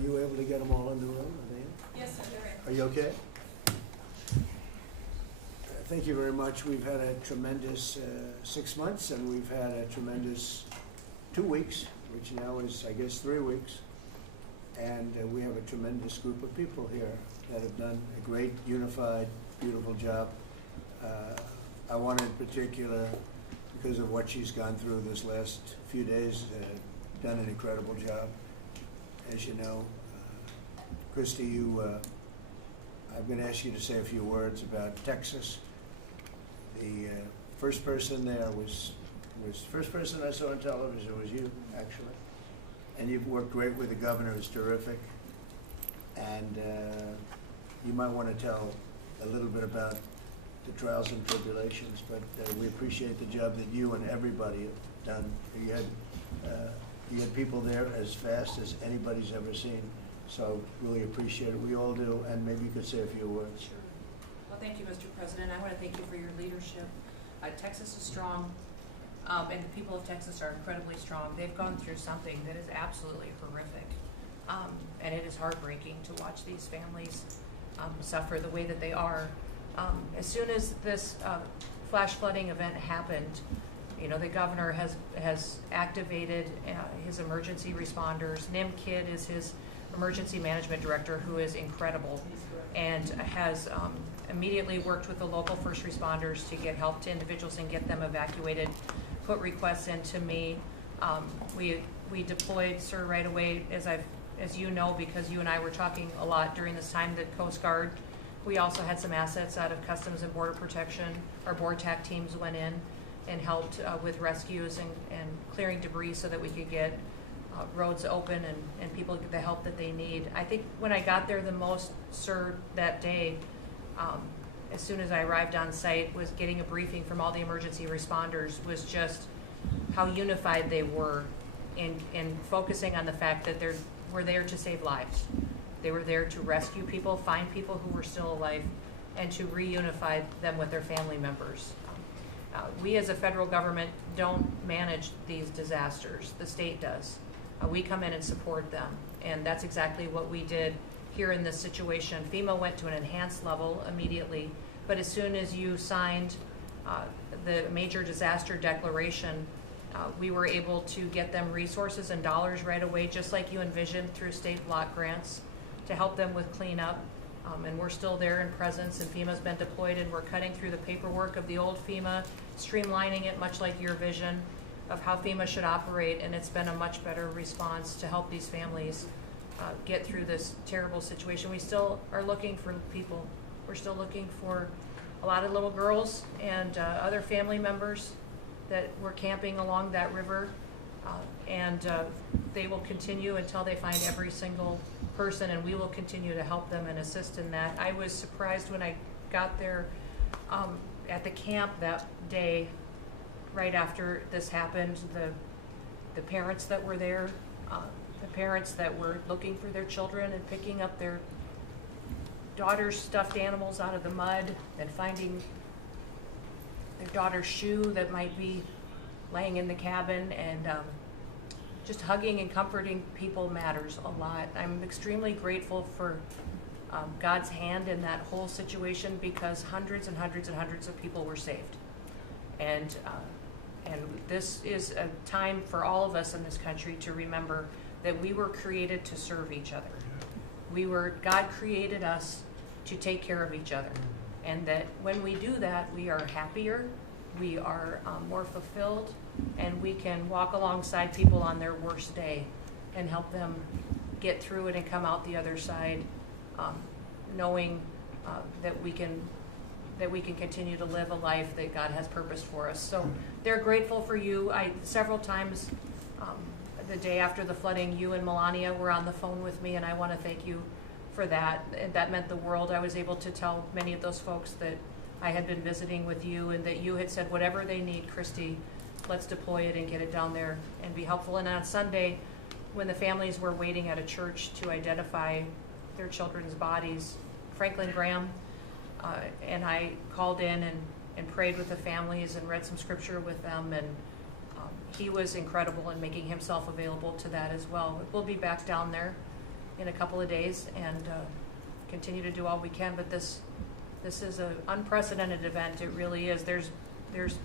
you able to get them all in the room? Are they in? Yes, sir, they're in. Are you okay? Thank you very much. We've had a tremendous 6 months, and we've had a tremendous 2 weeks, which now is, I guess, 3 weeks. And we have a tremendous group of people here that have done a great, unified, beautiful job. I want in particular, because of what she's gone through this last few days, done an incredible job. As you know, Kristi, I'm going to ask you to say a few words about Texas. The first person there was the first person I saw on television was you, actually. And you've worked great with the governor, who's terrific. And you might want to tell a little bit about the trials and tribulations, but we appreciate the job that you and everybody have done. You had people there as fast as anybody's ever seen, so really appreciate it. We all do, and maybe you could say a few words. Sure. Well, thank you, Mr. President. I want to thank you for your leadership. Texas is strong, and the people of Texas are incredibly strong. They've gone through something that is absolutely horrific, and it is heartbreaking to watch these families suffer the way that they are. As soon as this flash flooding event happened, you know, the governor has activated his emergency responders. Nim Kidd is his emergency management director, who is incredible, and has immediately worked with the local first responders to get help to individuals and get them evacuated, put requests into me. We deployed, sir, right away, as you know, because you and I were talking a lot during this time, the Coast Guard. We also had some assets out of Customs and Border Protection. Our board TAC teams went in and helped with rescues and clearing debris so that we could get roads open and people get the help that they need. I think when I got there the most, sir, that day, as soon as I arrived on site, was getting a briefing from all the emergency responders, was just how unified they were in focusing on the fact that we're there to save lives. They were there to rescue people, find people who were still alive, and to reunify them with their family members. We as a federal government don't manage these disasters. The state does. We come in and support them, and that's exactly what we did here in this situation. FEMA went to an enhanced level immediately, but as soon as you signed the major disaster declaration, we were able to get them resources and dollars right away, just like you envisioned, through state block grants to help them with cleanup. And we're still there in presence, and FEMA's been deployed, and we're cutting through the paperwork of the old FEMA, streamlining it much like your vision of how FEMA should operate, and it's been a much better response to help these families get through this terrible situation. We still are looking for people. We're still looking for a lot of little girls and other family members that were camping along that river, and they will continue until they find every single person, and we will continue to help them and assist in that. I was surprised when I got there at the camp that day, right after this happened, the parents that were there, the parents that were looking for their children and picking up their daughter's stuffed animals out of the mud and finding their daughter's shoe that might be laying in the cabin, and just hugging and comforting people matters a lot. I'm extremely grateful for God's hand in that whole situation, because hundreds and hundreds and hundreds of people were saved. And this is a time for all of us in this country to remember that we were created to serve each other. God created us to take care of each other. And that when we do that, we are happier, we are more fulfilled, and we can walk alongside people on their worst day and help them get through it and come out the other side, knowing that we can continue to live a life that God has purposed for us. So they're grateful for you. Several times the day after the flooding, you and Melania were on the phone with me, and I want to thank you for that. That meant the world. I was able to tell many of those folks that I had been visiting with you, and that you had said, whatever they need, Kristi, let's deploy it and get it down there and be helpful. And on Sunday, when the families were waiting at a church to identify their children's bodies, Franklin Graham and I called in and prayed with the families and read some scripture with them, and he was incredible in making himself available to that as well. We'll be back down there in a couple of days and continue to do all we can. But this is an unprecedented event. It really is. There's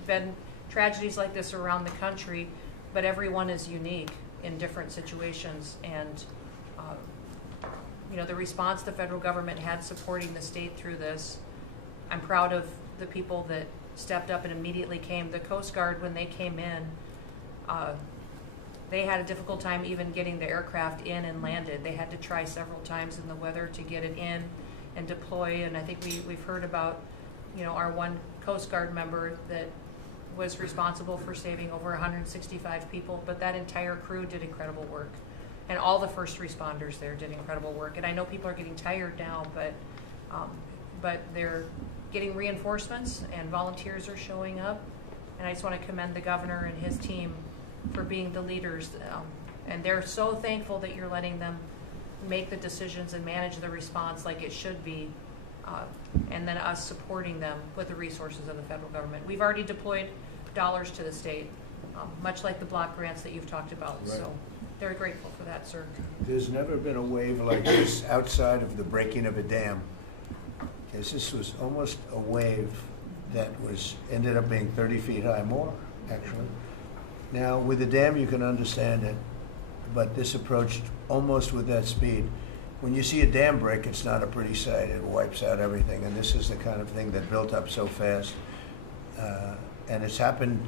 been tragedies like this around the country, but everyone is unique in different situations. And the response the federal government had supporting the state through this, I'm proud of the people that stepped up and immediately came. The Coast Guard, when they came in, they had a difficult time even getting the aircraft in and landed. They had to try several times in the weather to get it in and deploy. And I think we've heard about, our one Coast Guard member that was responsible for saving over 165 people, but that entire crew did incredible work. And all the first responders there did incredible work. And I know people are getting tired now, but they're getting reinforcements and volunteers are showing up. And I just want to commend the governor and his team for being the leaders. And they're so thankful that you're letting them make the decisions and manage the response like it should be. And then us supporting them with the resources of the federal government. We've already deployed dollars to the state, much like the block grants that you've talked about. Right. So they're grateful for that, sir. There's never been a wave like this outside of the breaking of a dam. Because this was almost a wave that ended up being 30 feet high, more actually. Now with the dam you can understand it, but this approached almost with that speed. When you see a dam break, it's not a pretty sight. It wipes out everything, and this is the kind of thing that built up so fast. And it's happened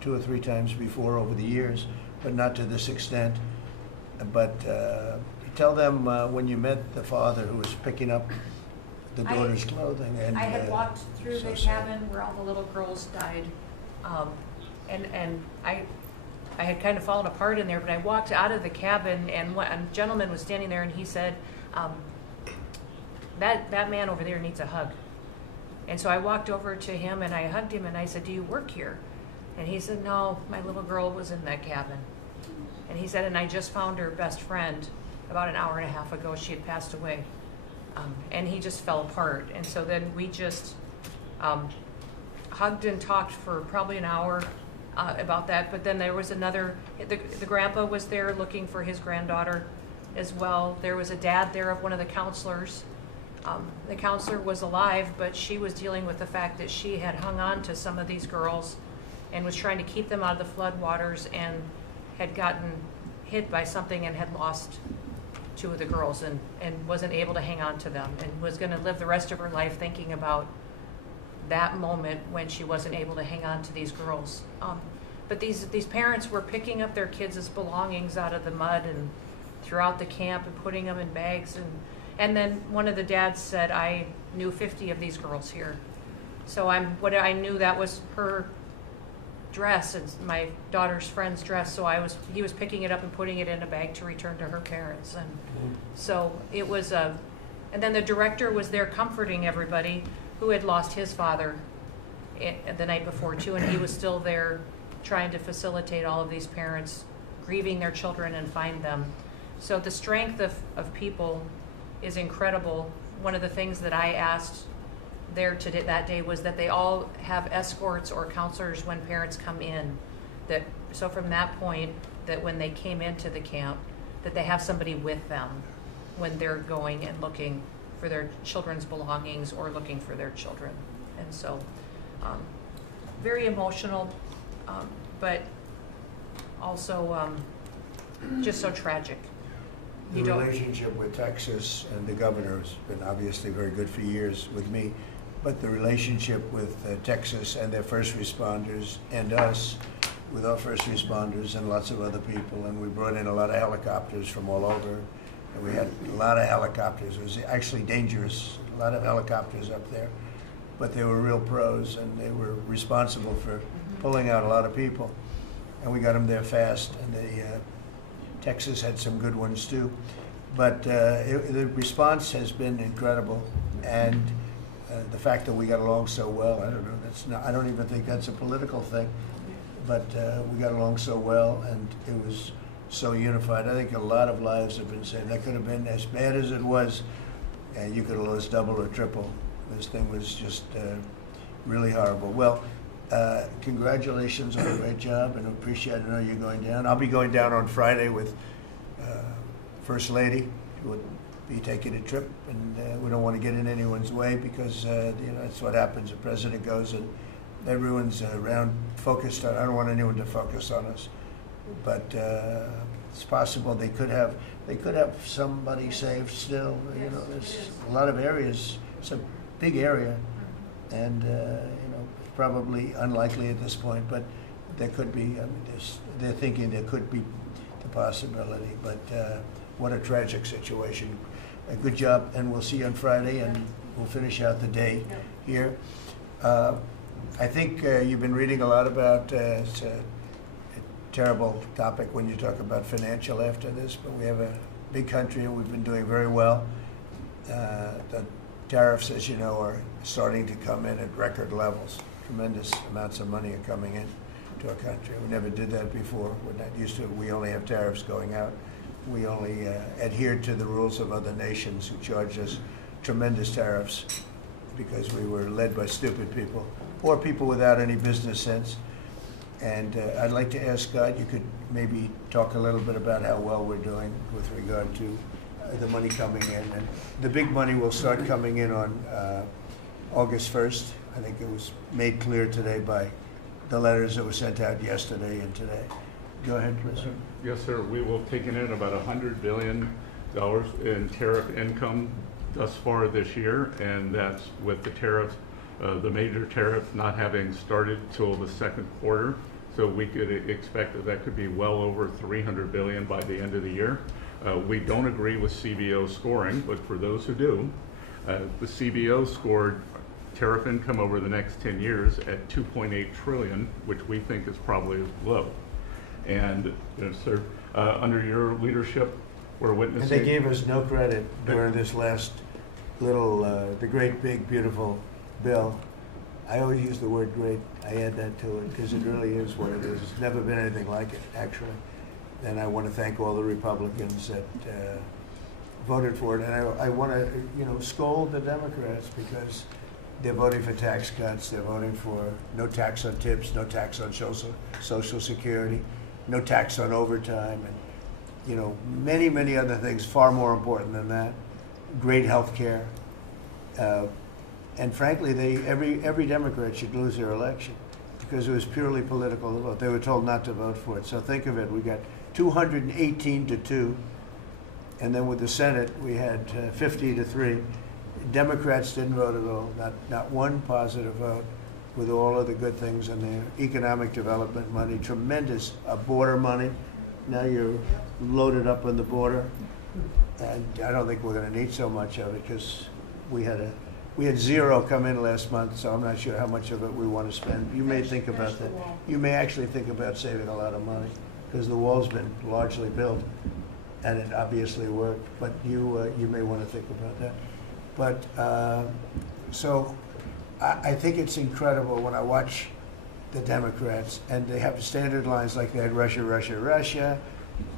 2 or 3 times before over the years, but not to this extent. But tell them when you met the father who was picking up the daughter's clothing. And I had walked through so the sad. cabin where all the little girls died, and I had kind of fallen apart in there, but I walked out of the cabin, and a gentleman was standing there, and he said, that man over there needs a hug. And so I walked over to him, and I hugged him, and I said, do you work here? And he said, no, my little girl was in that cabin. And he said, and I just found her best friend about an hour and a half ago. She had passed away. And he just fell apart. And so then we just hugged and talked for probably an hour about that. But then there was the grandpa was there looking for his granddaughter as well. There was a dad there of one of the counselors. The counselor was alive, but she was dealing with the fact that she had hung on to some of these girls and was trying to keep them out of the floodwaters and had gotten hit by something and had lost 2 of the girls and wasn't able to hang on to them and was going to live the rest of her life thinking about that moment when she wasn't able to hang on to these girls. But these parents were picking up their kids' belongings out of the mud and throughout the camp and putting them in bags. And then one of the dads said, I knew 50 of these girls here. So I knew that was her dress and my daughter's friend's dress. So he was picking it up and putting it in a bag to return to her parents. And so it was and then the director was there comforting everybody who had lost his father the night before too. And he was still there trying to facilitate all of these parents grieving their children and find them. So the strength of people is incredible. One of the things that I asked there that day was that they all have escorts or counselors when parents come in. So from that point, that when they came into the camp, that they have somebody with them when they're going and looking for their children's belongings or looking for their children. And so, very emotional, but also just so tragic. The relationship with Texas and the governor has been obviously very good for years with me, but the relationship with Texas and their first responders and us with our first responders and lots of other people, and we brought in a lot of helicopters from all over, and we had a lot of helicopters. It was actually dangerous, a lot of helicopters up there, but they were real pros, and they were responsible for pulling out a lot of people, and we got them there fast, and Texas had some good ones too, but the response has been incredible, and the fact that we got along so well, I don't even think that's a political thing, but we got along so well, and it was so unified. I think a lot of lives have been saved. That could have been as bad as it was, and you could have lost double or triple. This thing was just really horrible. Well, congratulations on a great job, and appreciate it. I know you're going down. I'll be going down on Friday with First Lady, would be taking a trip, and we don't want to get in anyone's way because that's what happens. The president goes and everyone's around focused on. I don't want anyone to focus on us, but it's possible they could have somebody saved still. There's a lot of areas. It's a big area, and probably unlikely at this point, but there could be. They're thinking there could be the possibility, but what a tragic situation. A good job, and we'll see you on Friday, and we'll finish out the day here. I think you've been reading a lot about, it's a terrible topic when you talk about financial after this, but we have a big country and we've been doing very well. The tariffs, as you know, are starting to come in at record levels. Tremendous amounts of money are coming in to our country. We never did that before. We're not used to it. We only have tariffs going out. We only adhere to the rules of other nations who charge us tremendous tariffs because we were led by stupid people or people without any business sense. And I'd like to ask God, you could maybe talk a little bit about how well we're doing with regard to the money coming in. And the big money will start coming in on August 1st. I think it was made clear today by the letters that were sent out yesterday and today. Go ahead, please. Yes, sir. We will have taken in about $100 billion in tariff income thus far this year, and that's with the tariff, the major tariff not having started till the second quarter. So we could expect that could be well over $300 billion by the end of the year. We don't agree with CBO scoring, but for those who do, the CBO scored tariff income over the next 10 years at $2.8 trillion, which we think is probably low. And sir, under your leadership, we're witnessing. And they gave us no credit during this last little, the great, big, beautiful bill. I always use the word great. I add that to it because it really is what it is. It's never been anything like it, actually. And I want to thank all the Republicans that voted for it. And I want to, scold the Democrats because they're voting for tax cuts. They're voting for no tax on tips, no tax on Social Security, no tax on overtime, and many, many other things far more important than that. Great health care, and frankly, every Democrat should lose their election because it was purely political vote. They were told not to vote for it. So think of it: we got 218 to 2, and then with the Senate we had 50 to 3. Democrats didn't vote at all, not one positive vote, with all of the good things in there. Economic development money, tremendous border money. Now you're loaded up on the border, and I don't think we're going to need so much of it because we had zero come in last month, so I'm not sure how much of it we want to spend. You may think about that. You may actually think about saving a lot of money because the wall's been largely built, and it obviously worked. But you may want to think about that. But so I think it's incredible when I watch the Democrats, and they have standard lines like they had Russia, Russia, Russia.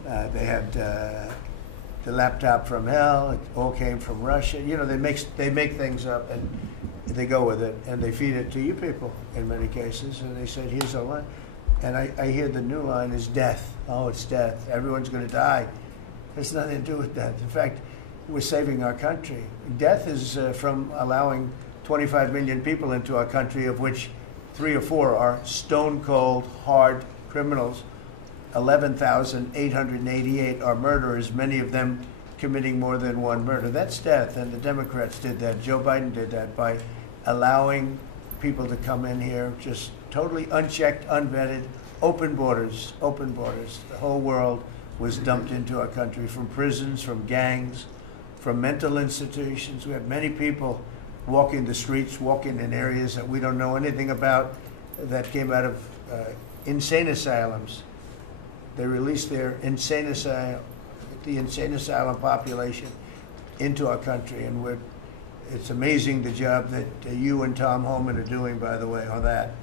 They had the laptop from hell. It all came from Russia. They make things up and they go with it, and they feed it to you people in many cases. And they said, "Here's a line," and I hear the new line is death. Oh, it's death. Everyone's going to die. There's nothing to do with that. In fact, we're saving our country. Death is from allowing 25 million people into our country, of which 3 or 4 are stone cold, hard criminals. 11,888 are murderers, many of them committing more than one murder. That's death, and the Democrats did that. Joe Biden did that by allowing people to come in here just totally unchecked, unvetted, open borders, open borders. The whole world was dumped into our country from prisons, from gangs, from mental institutions. We have many people walking the streets, walking in areas that we don't know anything about, that came out of insane asylums. They released their insane asylum population into our country, and it's amazing the job that you and Tom Homan are doing, by the way, on that.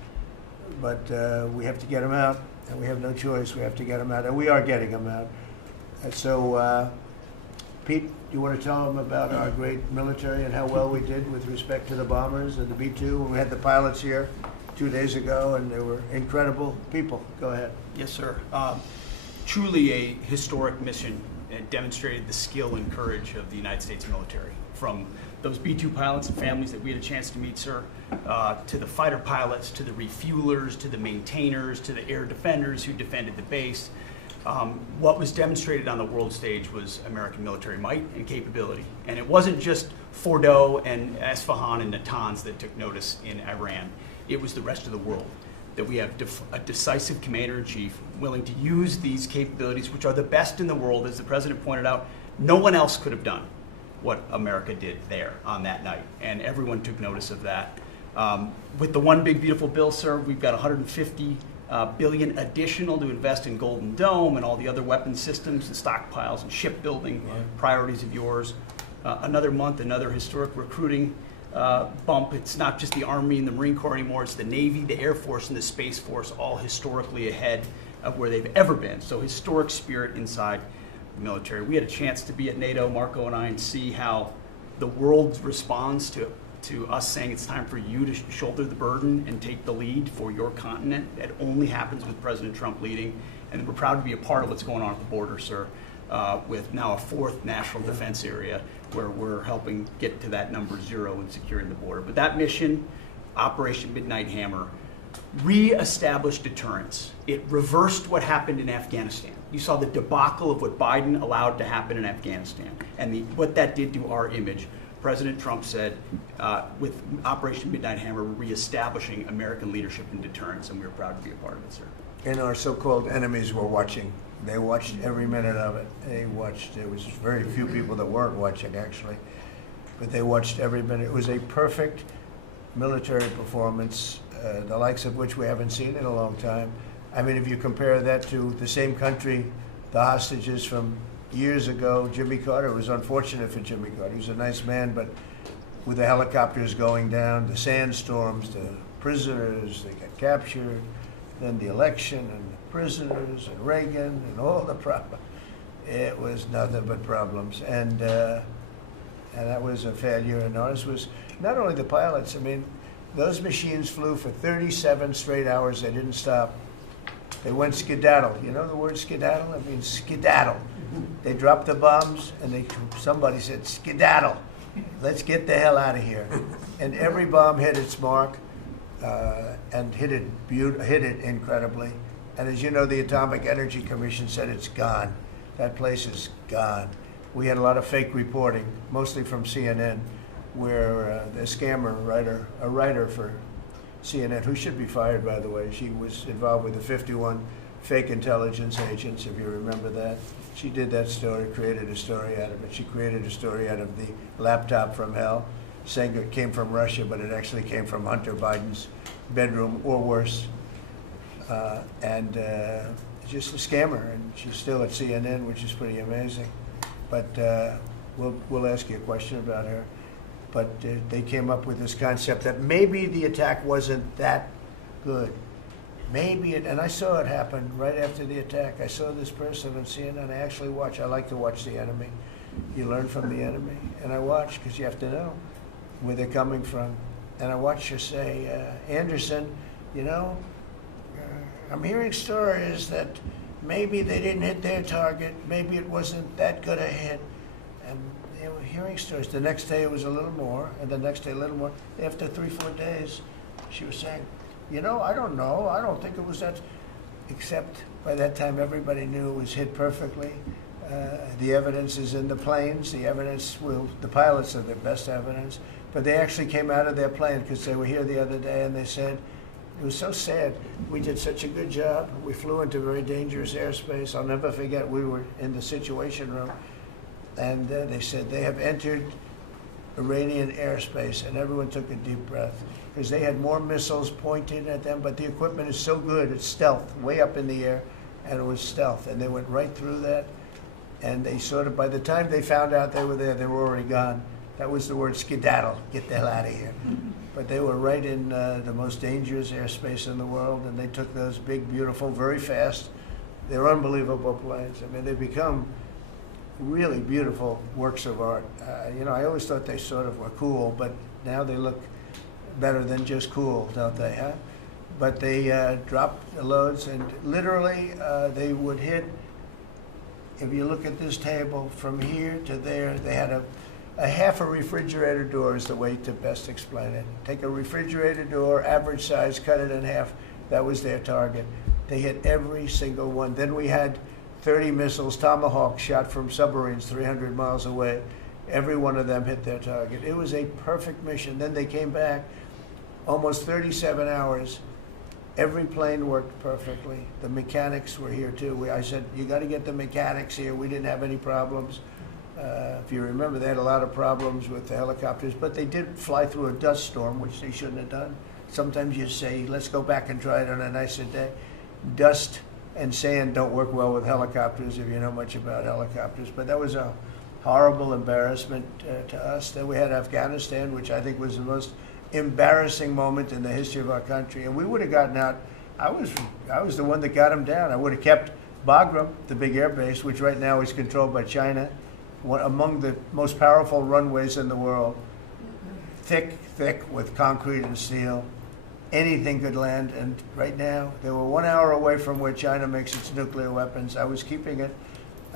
But we have to get them out, and we have no choice. We have to get them out, and we are getting them out. And so, Pete, do you want to tell them about our great military and how well we did with respect to the bombers and the B-2? We had the pilots here 2 days ago, and they were incredible people. Go ahead. Yes, sir. Truly a historic mission It demonstrated the skill and courage of the United States military, from those B-2 pilots and families that we had a chance to meet, sir, to the fighter pilots, to the refuelers, to the maintainers, to the air defenders who defended the base. What was demonstrated on the world stage was American military might and capability. And it wasn't just Fordo and Esfahan and Natanz that took notice in Iran. It was the rest of the world, that we have a decisive commander-in-chief willing to use these capabilities, which are the best in the world. As the president pointed out, no one else could have done what America did there on that night, and everyone took notice of that. With the One Big Beautiful Bill, sir, we've got $150 billion additional to invest in Golden Dome and all the other weapons systems and stockpiles and shipbuilding priorities of yours. Another month, another historic recruiting bump. It's not just the Army and the Marine Corps anymore, it's the Navy, the Air Force, and the Space Force, all historically ahead of where they've ever been. So historic spirit inside the military. We had a chance to be at NATO, Marco and I, and see how the world responds to us saying it's time for you to shoulder the burden and take the lead for your continent. That only happens with President Trump leading. And we're proud to be a part of what's going on at the border, sir, with now a 4th national defense area where we're helping get to that number 0 and securing the border. But that mission, Operation Midnight Hammer, re-established deterrence. It reversed what happened in Afghanistan. You saw the debacle of what Biden allowed to happen in Afghanistan and what that did to our image. President Trump said, with Operation Midnight Hammer, we're reestablishing American leadership and deterrence, and we're proud to be a part of it, sir. And our so-called enemies were watching. They watched every minute of it. They watched. There was very few people that weren't watching, actually, but they watched every minute. It was a perfect military performance, the likes of which we haven't seen in a long time. I mean, if you compare that to the same country, the hostages from years ago, Jimmy Carter, it was unfortunate for Jimmy Carter. He was a nice man, but with the helicopters going down, the sandstorms, the prisoners, they got captured, then the election and the prisoners and Reagan and all the problems. It was nothing but problems. And that was a failure. And ours was not only the pilots. I mean, those machines flew for 37 straight hours. They didn't stop. They went skedaddle. You know the word skedaddle? It means skedaddle. They dropped the bombs, and somebody said, skedaddle. Let's get the hell out of here. And every bomb hit its mark and hit it incredibly. And as you know, the Atomic Energy Commission said it's gone. That place is gone. We had a lot of fake reporting, mostly from CNN, where the scammer writer, a writer for CNN, who should be fired, by the way, she was involved with the 51 fake intelligence agents, if you remember that. She did that story, created a story out of it. She created a story out of the laptop from hell, saying it came from Russia, but it actually came from Hunter Biden's bedroom, or worse. Just a scammer, and she's still at CNN, which is pretty amazing. But we'll ask you a question about her. But they came up with this concept that maybe the attack wasn't that good. Maybe it, and I saw it happen right after the attack. I saw this person on CNN. I like to watch the enemy. You learn from the enemy. And I watch, because you have to know where they're coming from. And I watched her say, Anderson, you know, I'm hearing stories that maybe they didn't hit their target. Maybe it wasn't that good a hit. And they were hearing stories. The next day it was a little more, and the next day a little more. After 3-4 days, she was saying, you know, I don't know. I don't think it was that. Except by that time, everybody knew it was hit perfectly. The evidence is in the planes. The pilots are the best evidence. But they actually came out of their plane, because they were here the other day, and they said, it was so sad. We did such a good job. We flew into very dangerous airspace. I'll never forget, we were in the Situation Room, and they said they have entered Iranian airspace, and everyone took a deep breath, because they had more missiles pointed at them, but the equipment is so good, it's stealth, way up in the air, and it was stealth, and they went right through that, and they sort of, by the time they found out they were there, they were already gone. That was the word skedaddle, get the hell out of here. But they were right in the most dangerous airspace in the world, and they took those big, beautiful, very fast, they're unbelievable planes. I mean, they become really beautiful works of art. You know, I always thought they sort of were cool, but now they look better than just cool, don't they, huh? But they dropped the loads, and literally they would hit if you look at this table from here to there, they had a half a refrigerator door is the way to best explain it. Take a refrigerator door, average size, cut it in half. That was their target. They hit every single one. Then we had 30 missiles, Tomahawk, shot from submarines 300 miles away. Every one of them hit their target. It was a perfect mission. Then they came back, almost 37 hours. Every plane worked perfectly. The mechanics were here too. I said, you got to get the mechanics here. We didn't have any problems. If you remember, they had a lot of problems with the helicopters, but they did fly through a dust storm, which they shouldn't have done. Sometimes you say, let's go back and try it on a nicer day. Dust and sand don't work well with helicopters if you know much about helicopters, but that was a horrible embarrassment to us. Then we had Afghanistan, which I think was the most embarrassing moment in the history of our country, and we would have gotten out. I was the one that got them down. I would have kept Bagram, the big air base, which right now is controlled by China, one among the most powerful runways in the world, thick with concrete and steel. Anything could land, and right now they were 1 hour away from where China makes its nuclear weapons. I was keeping it.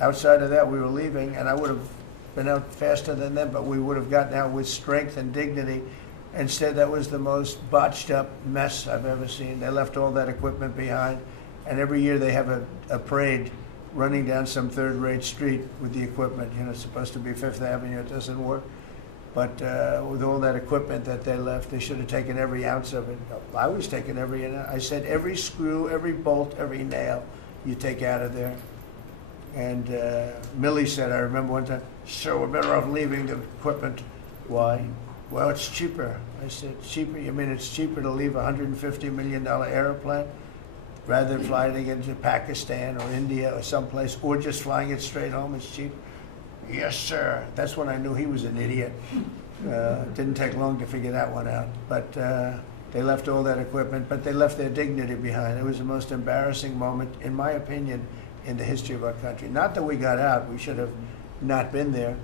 Outside of that, we were leaving, and I would have been out faster than them, but we would have gotten out with strength and dignity. Instead, that was the most botched up mess I've ever seen. They left all that equipment behind, and every year they have a parade running down some third-rate street with the equipment. You know, it's supposed to be Fifth Avenue. It doesn't work. But with all that equipment that they left, they should have taken every ounce of it. I was taking every ounce. I said every screw, every bolt, every nail you take out of there. And Millie said, I remember one time, sir, we're better off leaving the equipment. Why? Well, it's cheaper. I said, cheaper? You mean it's cheaper to leave a $150 million airplane rather than flying it into Pakistan or India or someplace, or just flying it straight home? It's cheaper. Yes, sir. That's when I knew he was an idiot. Didn't take long to figure that one out. But they left all that equipment, but they left their dignity behind. It was the most embarrassing moment, in my opinion, in the history of our country. Not that we got out. We should have not been there,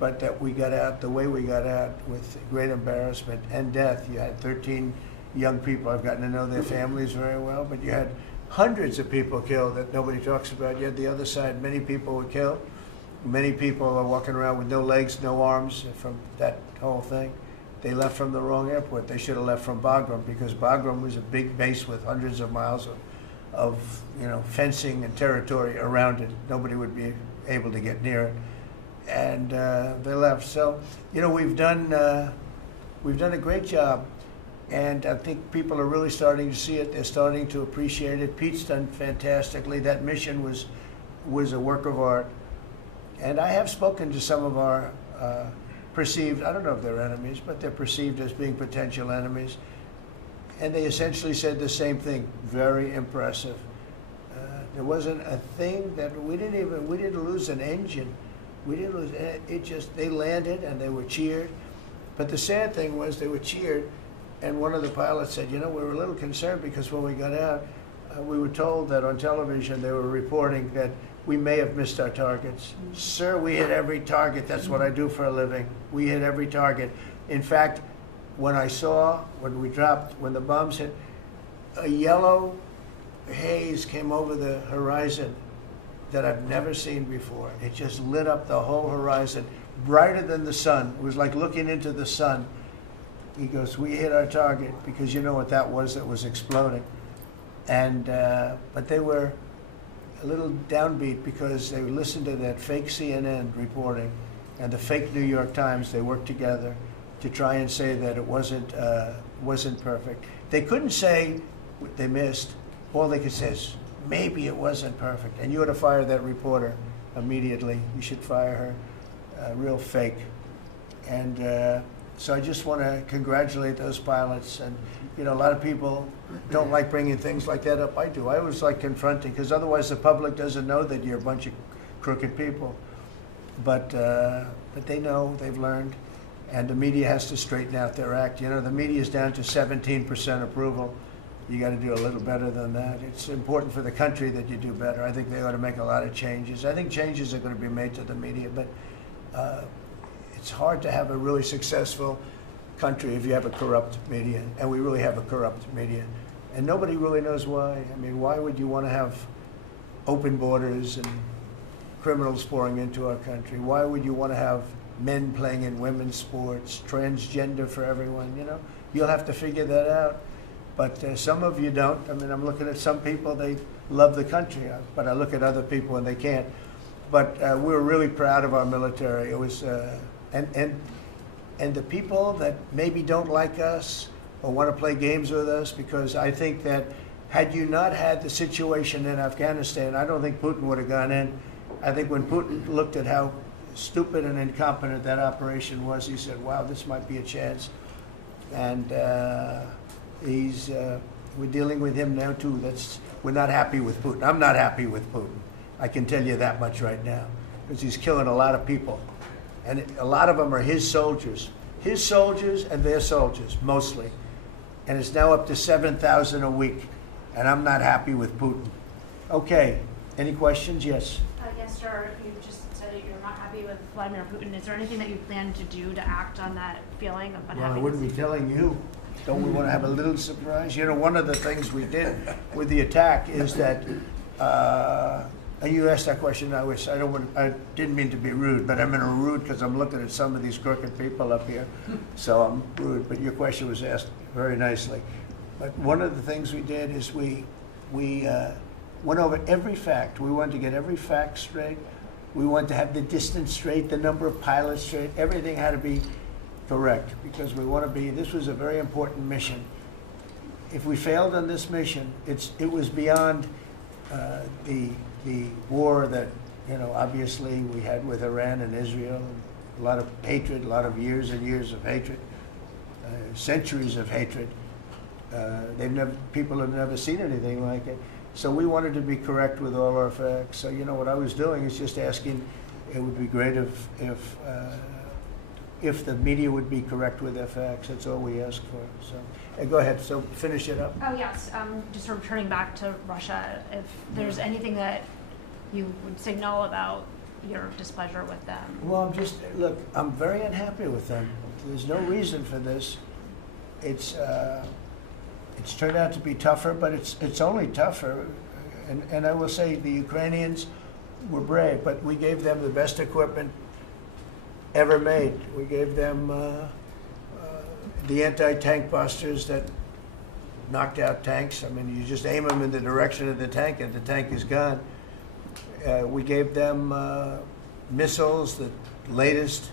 but that we got out the way we got out, with great embarrassment and death. You had 13 young people. I've gotten to know their families very well, but you had hundreds of people killed that nobody talks about. You had the other side. Many people were killed. Many people are walking around with no legs, no arms from that whole thing. They left from the wrong airport. They should have left from Bagram, because Bagram was a big base with hundreds of miles of fencing and territory around it. Nobody would be able to get near it. And they left. So, we've done a great job, and I think people are really starting to see it. They're starting to appreciate it. Pete's done fantastically. That mission was a work of art. And I have spoken to some of our perceived, I don't know if they're enemies, but they're perceived as being potential enemies. And they essentially said the same thing, very impressive. There wasn't a thing that we didn't lose an engine. We didn't lose it. They landed and they were cheered. But the sad thing was they were cheered, and one of the pilots said, we were a little concerned because when we got out, we were told that on television they were reporting that we may have missed our targets. Sir, we hit every target. That's what I do for a living. We hit every target. In fact, when the bombs hit, a yellow haze came over the horizon that I've never seen before. It just lit up the whole horizon, brighter than the sun. It was like looking into the sun. He goes, we hit our target, because you know what that was exploding. And but they were a little downbeat because they listened to that fake CNN reporting and the fake New York Times. They worked together to try and say that it wasn't perfect. They couldn't say they missed. All they could say is, maybe it wasn't perfect. And you ought to fire that reporter immediately. You should fire her. Real fake. And so I just want to congratulate those pilots. And a lot of people don't like bringing things like that up. I do. I always like confronting, because otherwise the public doesn't know that you're a bunch of crooked people. But they know, they've learned, and the media has to straighten out their act. The media is down to 17% approval. You got to do a little better than that. It's important for the country that you do better. I think they ought to make a lot of changes. I think changes are going to be made to the media, but it's hard to have a really successful country if you have a corrupt media, and we really have a corrupt media, and nobody really knows why. I mean, why would you want to have open borders and criminals pouring into our country? Why would you want to have men playing in women's sports, transgender for everyone, you know? You'll have to figure that out. But some of you don't. I mean, I'm looking at some people, they love the country, but I look at other people and they can't. But we're really proud of our military. It was, and the people that maybe don't like us or want to play games with us, because I think that had you not had the situation in Afghanistan, I don't think Putin would have gone in. I think when Putin looked at how stupid and incompetent that operation was, he said, wow, this might be a chance. And we're dealing with him now too. We're not happy with Putin. I'm not happy with Putin. I can tell you that much right now, because he's killing a lot of people. And a lot of them are his soldiers and their soldiers, mostly. And it's now up to 7,000 a week. And I'm not happy with Putin. Okay, any questions? Yes. Yes, sir. You just said that you're not happy with Vladimir Putin. Is there anything that you plan to do to act on that feeling of unhappiness? Well, I wouldn't be telling you. Don't we want to have a little surprise? You know, one of the things we did with the attack is that, and you asked that question, I didn't mean to be rude, but I'm in a rude because I'm looking at some of these crooked people up here, so I'm rude, but your question was asked very nicely. But one of the things we did is we went over every fact. We wanted to get every fact straight. We wanted to have the distance straight, the number of pilots straight. Everything had to be correct, because we want to be, this was a very important mission. If we failed on this mission, it was beyond the war that, you know, obviously we had with Iran and Israel, a lot of hatred, a lot of years and years of hatred, centuries of hatred. People have never seen anything like it. So we wanted to be correct with all our facts. So, you know, what I was doing is just asking, it would be great if the media would be correct with their facts. That's all we ask for. So go ahead, so finish it up. Oh, yes. Just returning back to Russia, if there's anything that you would signal about your displeasure with them. Well, look, I'm very unhappy with them. There's no reason for this. It's turned out to be tougher, but it's only tougher. And I will say the Ukrainians were brave, but we gave them the best equipment ever made. We gave them the anti-tank busters that knocked out tanks. I mean, you just aim them in the direction of the tank and the tank is gone. We gave them missiles, the latest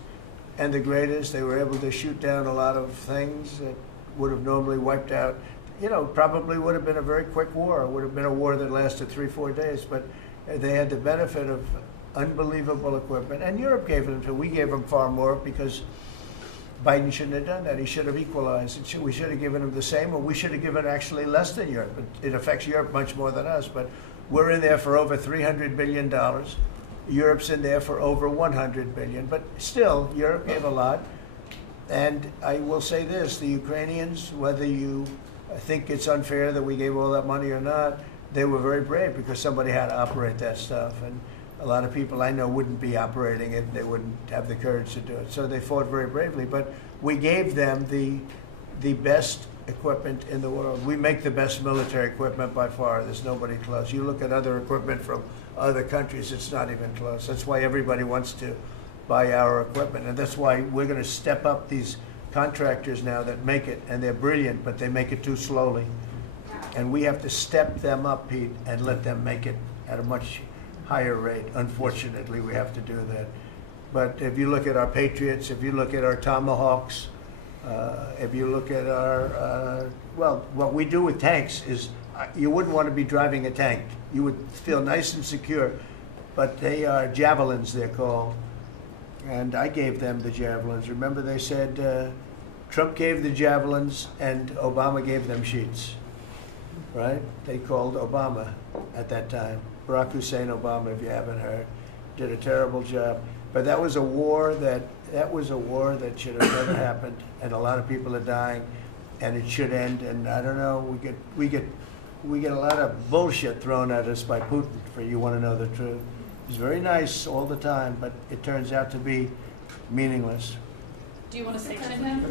and the greatest. They were able to shoot down a lot of things that would have normally wiped out. You know, probably would have been a very quick war. It would have been a war that lasted 3-4 days, but they had the benefit of unbelievable equipment. And Europe gave them too. We gave them far more because Biden shouldn't have done that. He should have equalized. We should have given him the same, or we should have given actually less than Europe. It affects Europe much more than us, but we're in there for over $300 billion. Europe's in there for over $100 billion, but still, Europe gave a lot. And I will say this, the Ukrainians, whether you think it's unfair that we gave all that money or not, they were very brave because somebody had to operate that stuff. And a lot of people I know wouldn't be operating it. They wouldn't have the courage to do it. So they fought very bravely. But we gave them the best equipment in the world. We make the best military equipment by far. There's nobody close. You look at other equipment from other countries, it's not even close. That's why everybody wants to buy our equipment. And that's why we're going to step up these contractors now that make it, and they're brilliant, but they make it too slowly. And we have to step them up, Pete, and let them make it at a much higher rate. Unfortunately, we have to do that. But if you look at our Patriots, if you look at our Tomahawks, if you look at our, well, what we do with tanks is, you wouldn't want to be driving a tank. You would feel nice and secure, but they are javelins, they're called. And I gave them the javelins. Remember they said Trump gave the javelins and Obama gave them sheets, right? They called Obama at that time. Barack Hussein Obama, if you haven't heard, did a terrible job. But that was a war that should have never happened, and a lot of people are dying, and it should end. And I don't know, we get a lot of bullshit thrown at us by Putin, for you want to know the truth. He's very nice all the time, but it turns out to be meaningless. Do you want to sanction him?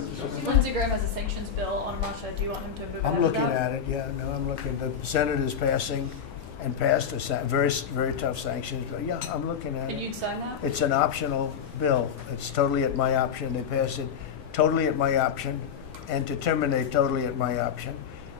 Lindsey Graham has a sanctions bill on Russia. Do you want him to move ahead I'm with looking that? at it, yeah, no, I'm looking. The Senate is passing and passed very, very tough sanctions. But yeah, I'm looking at And it. you'd sign that? It's an optional bill. It's totally at my option. They passed it totally at my option, and to terminate totally at my option.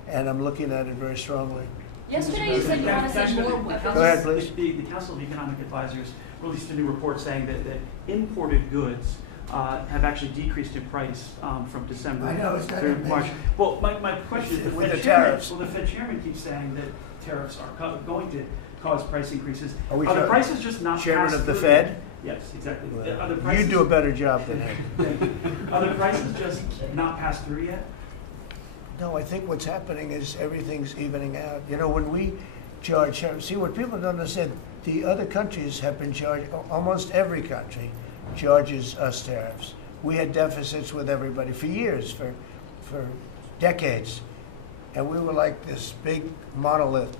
And I'm looking at it very strongly. Yesterday you said you want to see more weapons. Go ahead, please. The Council of Economic Advisors released a new report saying that imported goods have actually decreased in price from December I know, it's not through March. amazing. Well, my question is, With the tariffs. the Fed chairman keeps saying that tariffs are going to cause price increases. Are we Are the sure? prices just not Chairman passed of the through? Fed? Yes, exactly. Are the You prices, do a better job than him. are the prices just not passed through yet? No, I think what's happening is everything's evening out. You know, when we charge, see, what people don't understand, the other countries have been charged, almost every country charges us tariffs. We had deficits with everybody for years, for decades. And we were like this big monolith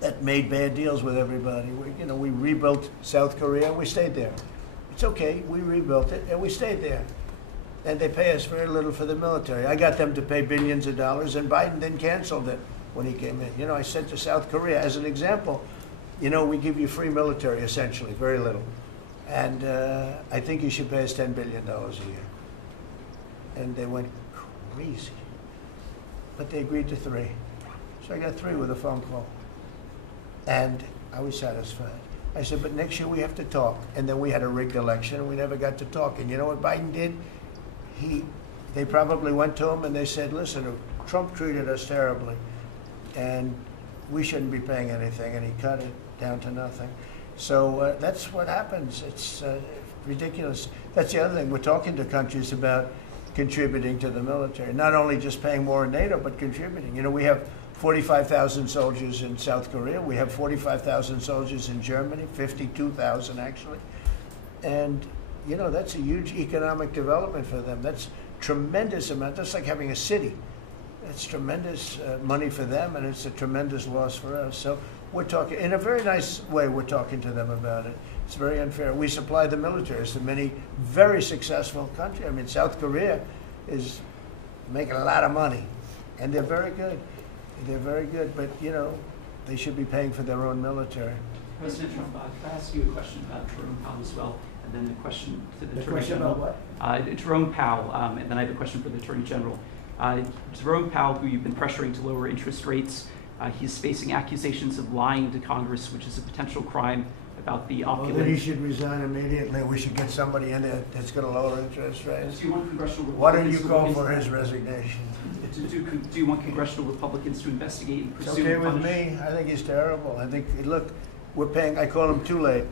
that made bad deals with everybody. We rebuilt South Korea, and we stayed there. It's okay, we rebuilt it, and we stayed there. And they pay us very little for the military. I got them to pay billions of dollars, and Biden then canceled it when he came in. You know, I said to South Korea, as an example, you know, we give you free military, essentially, very little. And I think you should pay us $10 billion a year. And they went crazy. But they agreed to 3. So I got 3 with a phone call. And I was satisfied. I said, but next year we have to talk. And then we had a rigged election, and we never got to talk. And you know what Biden did? They probably went to him and they said, listen, Trump treated us terribly, and we shouldn't be paying anything, and he cut it down to nothing. So that's what happens. It's ridiculous. That's the other thing. We're talking to countries about contributing to the military, not only just paying more in NATO, but contributing. You know, we have 45,000 soldiers in South Korea. We have 45,000 soldiers in Germany, 52,000 actually. And you know, that's a huge economic development for them. That's tremendous amount. That's like having a city. That's tremendous money for them, and it's a tremendous loss for us. So we're talking, in a very nice way, we're talking to them about it. It's very unfair. We supply the militaries to many very successful countries. I mean, South Korea is making a lot of money, and they're very good. They're very good, but, you know, they should be paying for their own military. President Trump, could I ask you a question about Jerome Powell as well? And then the question to the Attorney question General. about what? Jerome Powell, and then I have a question for the Attorney General. Jerome Powell, who you've been pressuring to lower interest rates, he's facing accusations of lying to Congress, which is a potential crime about the Well, opulent. then he should resign immediately. We should get somebody in there that's going to lower interest rates. Do you want congressional Why don't you Republicans call to for look his into- resignation? Do you want congressional Republicans to investigate and It's pursue okay and with punish? me. I think he's terrible. I think, look, we're paying, I call him Too Late.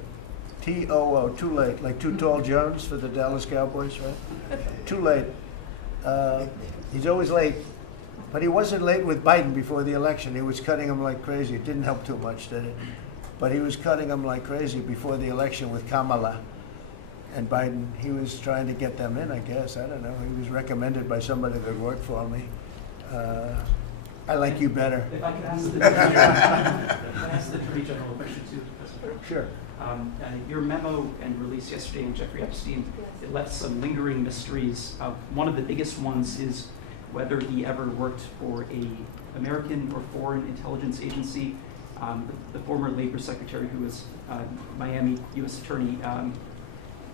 T-O-O, Too Late, like Too Tall Jones for the Dallas Cowboys, right? Too late. He's always late. But he wasn't late with Biden before the election. He was cutting him like crazy. It didn't help too much, did it? But he was cutting him like crazy before the election with Kamala and Biden. He was trying to get them in, I guess. I don't know. He was recommended by somebody that worked for me. I like you better. If I could ask the Attorney General a question too, President. Sure. Your memo and release yesterday on Jeffrey Epstein, it left some lingering mysteries. One of the biggest ones is whether he ever worked for a American or foreign intelligence agency. The former Labor Secretary, who was Miami U.S. Attorney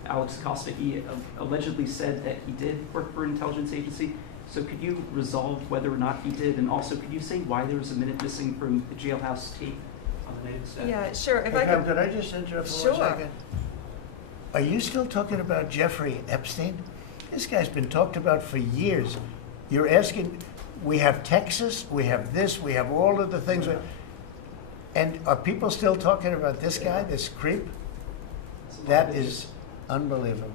Alex Acosta, he allegedly said that he did work for an intelligence agency. So could you resolve whether or not he did, and also could you say why there was a minute missing from the jailhouse tape on the night of the staff? Yeah, sure. If Hey, I Pam, could, could I just interrupt for Sure. 1 second? Are you still talking about Jeffrey Epstein? This guy's been talked about for years. You're asking, we have Texas, we have this, we have all of the things. And are people still talking about this guy, this creep? That is unbelievable.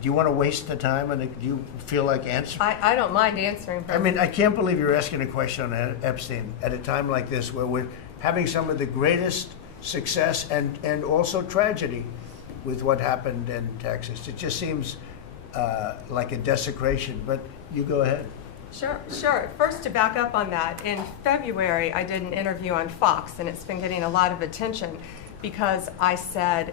Do you want to waste the time, and do you feel like answering? I don't mind answering. I mean, I can't believe you're asking a question on Epstein at a time like this, where we're having some of the greatest success and also tragedy with what happened in Texas. It just seems like a desecration, but you go ahead. Sure. First, to back up on that, in February, I did an interview on Fox, and it's been getting a lot of attention because I said,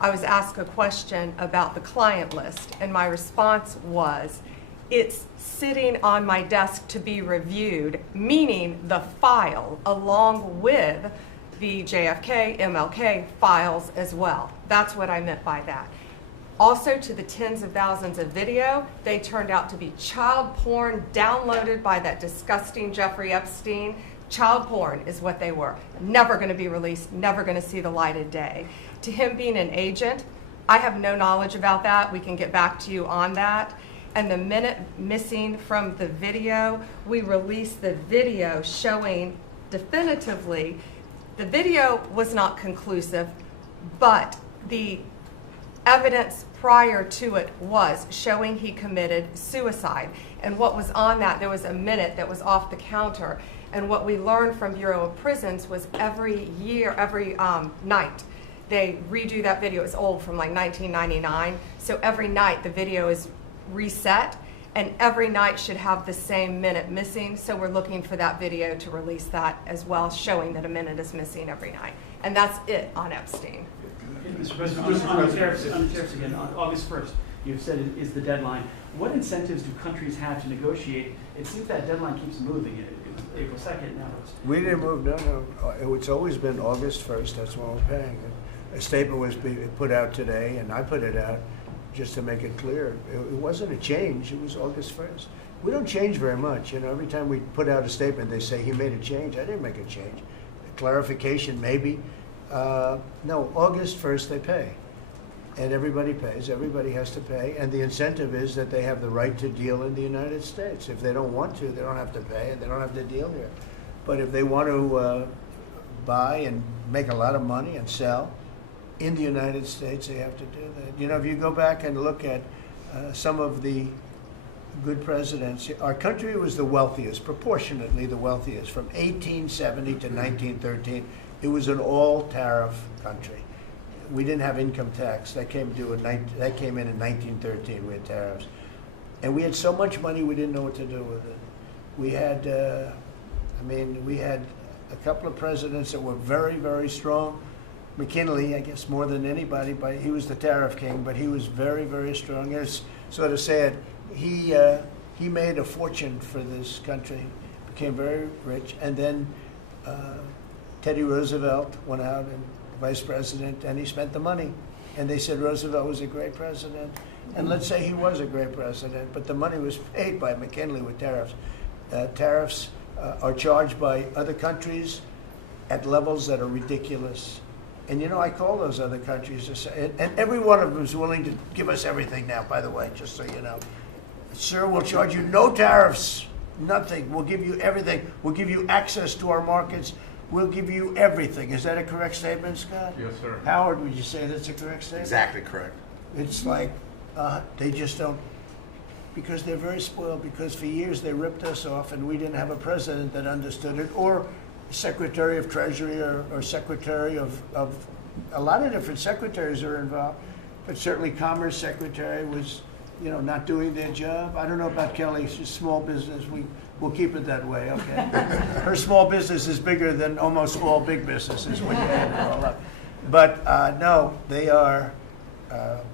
I was asked a question about the client list, and my response was, it's sitting on my desk to be reviewed, meaning the file, along with the JFK, MLK files as well. That's what I meant by that. Also, to the tens of thousands of video, they turned out to be child porn downloaded by that disgusting Jeffrey Epstein. Child porn is what they were. Never going to be released, never going to see the light of day. To him being an agent, I have no knowledge about that. We can get back to you on that. And the minute missing from the video, we released the video showing definitively the video was not conclusive, but the evidence prior to it was showing he committed suicide. And what was on that, there was a minute that was off the counter. And what we learned from Bureau of Prisons was every night, they redo that video. It's old, from like 1999. So every night the video is reset, and every night should have the same minute missing. So we're looking for that video to release that as well, showing that a minute is missing every night. And that's it on Epstein. Mr. President, on the tariffs again, on August 1st, you've said is the deadline. What incentives do countries have to negotiate? It seems that deadline keeps moving. It was April 2nd, now it's... We didn't move, no. It's always been August 1st, that's when we're paying. A statement was put out today, and I put it out just to make it clear. It wasn't a change, it was August 1st. We don't change very much. You know, every time we put out a statement, they say he made a change. I didn't make a change. A clarification, maybe. No, August 1st they pay. And everybody pays, everybody has to pay, and the incentive is that they have the right to deal in the United States. If they don't want to, they don't have to pay, and they don't have to deal here. But if they want to buy and make a lot of money and sell in the United States, they have to do that. You know, if you go back and look at some of the good presidents, our country was the wealthiest, proportionately the wealthiest, from 1870 to 1913. It was an all-tariff country. We didn't have income tax. That came in in 1913. We had tariffs. And we had so much money we didn't know what to do with it. We had, we had a couple of presidents that were very, very strong. McKinley, I guess, more than anybody, but he was the tariff king, but he was very, very strong. It's sort of sad. He made a fortune for this country, became very rich, and then Teddy Roosevelt went out and vice president, and he spent the money. And they said Roosevelt was a great president. And let's say he was a great president, but the money was paid by McKinley with tariffs. Tariffs are charged by other countries at levels that are ridiculous. And you know, I call those other countries, to say, and every one of them is willing to give us everything now, by the way, just so you know. Sir, we'll charge you no tariffs, nothing. We'll give you everything. We'll give you access to our markets. We'll give you everything. Is that a correct statement, Scott? Yes, sir. Howard, would you say that's a correct statement? Exactly correct. It's like they just don't, because they're very spoiled, because for years they ripped us off and we didn't have a president that understood it, or Secretary of Treasury or Secretary of a lot of different secretaries are involved, but certainly Commerce Secretary was, you know, not doing their job. I don't know about Kelly, she's small business. We'll keep it that way, okay? Her small business is bigger than almost all big businesses when you add it all up. But no, they are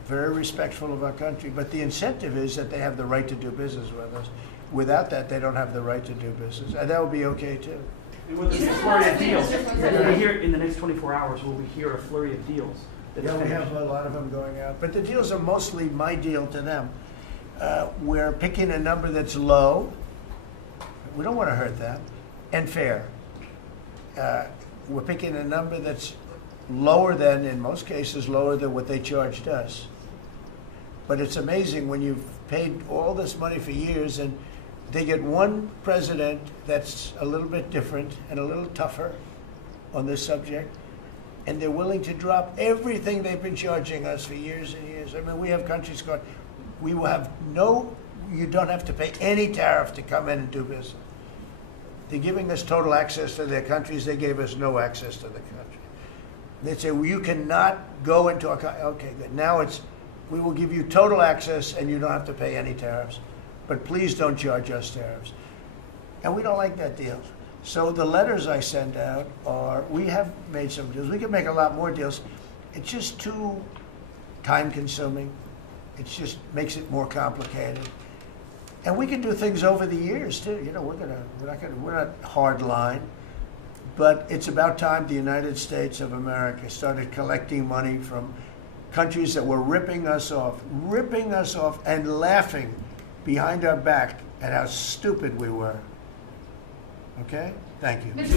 very respectful of our country. But the incentive is that they have the right to do business with us. Without that, they don't have the right to do business. And that would be okay, too. And with the flurry of deals, will we hear in the next 24 hours, will we hear a flurry of deals? Yeah, we have a lot of them going out. But the deals are mostly my deal to them. We're picking a number that's low. We don't want to hurt them, and fair. We're picking a number that's lower than, in most cases, lower than what they charged us. But it's amazing when you've paid all this money for years and they get one president that's a little bit different and a little tougher on this subject, and they're willing to drop everything they've been charging us for years and years. I mean, we have countries going, we will have you don't have to pay any tariff to come in and do business. They're giving us total access to their countries. They gave us no access to the country. They'd say, well, you cannot go into our country. Okay, good. Now it's, we will give you total access and you don't have to pay any tariffs. But please don't charge us tariffs. And we don't like that deal. So the letters I send out are, we have made some deals. We can make a lot more deals. It's just too time consuming. It just makes it more complicated. And we can do things over the years too. You know, we're not hard line, But it's about time the United States of America started collecting money from countries that were ripping us off and laughing behind our back at how stupid we were. Okay? Thank you. Mr.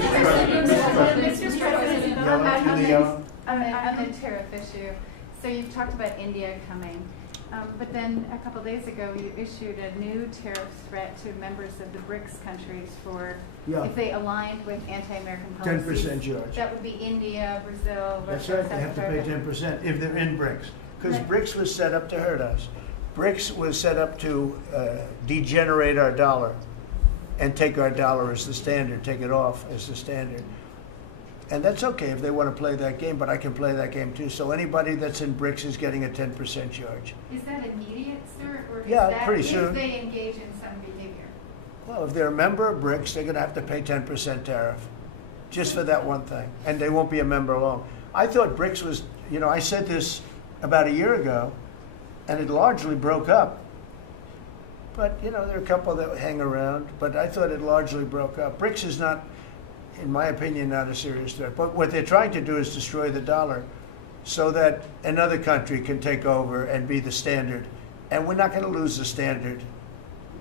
President, Yellow. on the tariff issue, so you've talked about India coming, but then a couple days ago you issued a new tariff threat to members of the BRICS countries for Yeah. if they aligned with anti-American policies. 10% charge. That would be India, Brazil, That's Russia, right, they have to South pay Africa. 10% if they're in BRICS. Because Right. BRICS was set up to hurt us. BRICS was set up to degenerate our dollar and take our dollar as the standard, take it off as the standard. And that's okay if they want to play that game, but I can play that game too. So anybody that's in BRICS is getting a 10% charge. Is that immediate, sir, or is Yeah, that pretty if soon. they engage in some behavior? Well, if they're a member of BRICS, they're going to have to pay 10% tariff just for that one thing. And they won't be a member long. I thought BRICS was, I said this about a year ago, and it largely broke up. But, there are a couple that hang around, but I thought it largely broke up. BRICS is not, in my opinion, not a serious threat. But what they're trying to do is destroy the dollar so that another country can take over and be the standard. And we're not going to lose the standard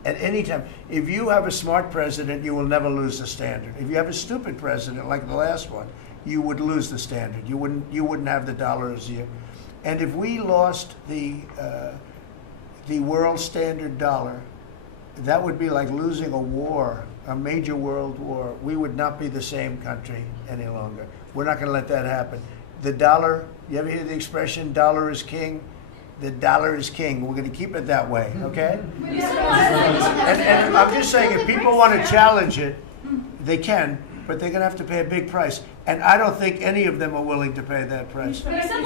at any time. If you have a smart president, you will never lose the standard. If you have a stupid president like the last one, you would lose the standard. You wouldn't have the dollar as you. And if we lost the world standard dollar, that would be like losing a war, a major world war. We would not be the same country any longer. We're not going to let that happen. The dollar, you ever hear the expression, dollar is king? The dollar is king. We're going to keep it that way, okay? And I'm just saying, if people want to challenge it, they can, but they're going to have to pay a big price. And I don't think any of them are willing to pay that price. But does that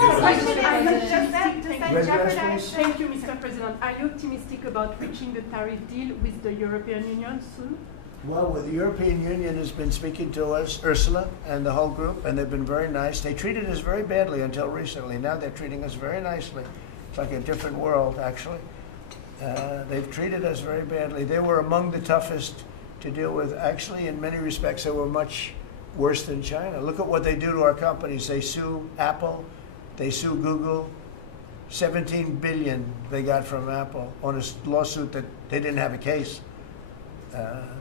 Red jeopardize? Dress, Thank you, Mr. President. Are you optimistic about reaching the tariff deal with the European Union soon? Well, the European Union has been speaking to us, Ursula and the whole group, and they've been very nice. They treated us very badly until recently. Now they're treating us very nicely. It's like a different world, actually. They've treated us very badly. They were among the toughest to deal with. Actually, in many respects, they were much worse than China. Look at what they do to our companies. They sue Apple. They sue Google. $17 billion they got from Apple on a lawsuit that they didn't have a case.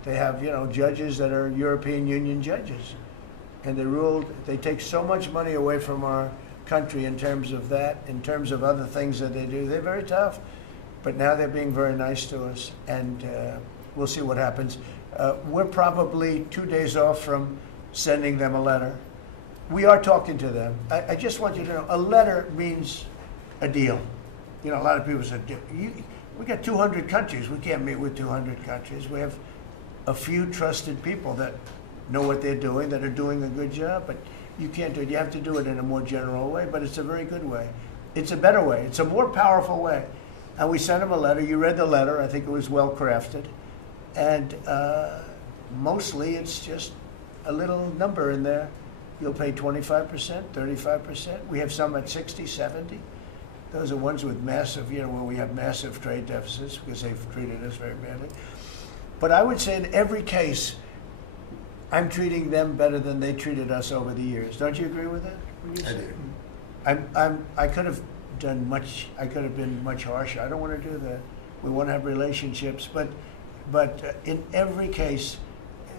They have, judges that are European Union judges. And they ruled, they take so much money away from our country in terms of that, in terms of other things that they do. They're very tough. But now they're being very nice to us. And we'll see what happens. We're probably 2 days off from sending them a letter. We are talking to them. I just want you to know, a letter means a deal. A lot of people said, we got 200 countries. We can't meet with 200 countries. We have a few trusted people that know what they're doing, that are doing a good job, but you can't do it. You have to do it in a more general way, but it's a very good way. It's a better way. It's a more powerful way. And we sent them a letter. You read the letter. I think it was well crafted. And mostly it's just a little number in there. You'll pay 25%, 35%. We have some at 60, 70. Those are ones with massive, where we have massive trade deficits because they've treated us very badly. But I would say in every case, I'm treating them better than they treated us over the years. Don't you agree with that? I do. I could have done much. I could have been much harsher. I don't want to do that. We want to have relationships, but in every case,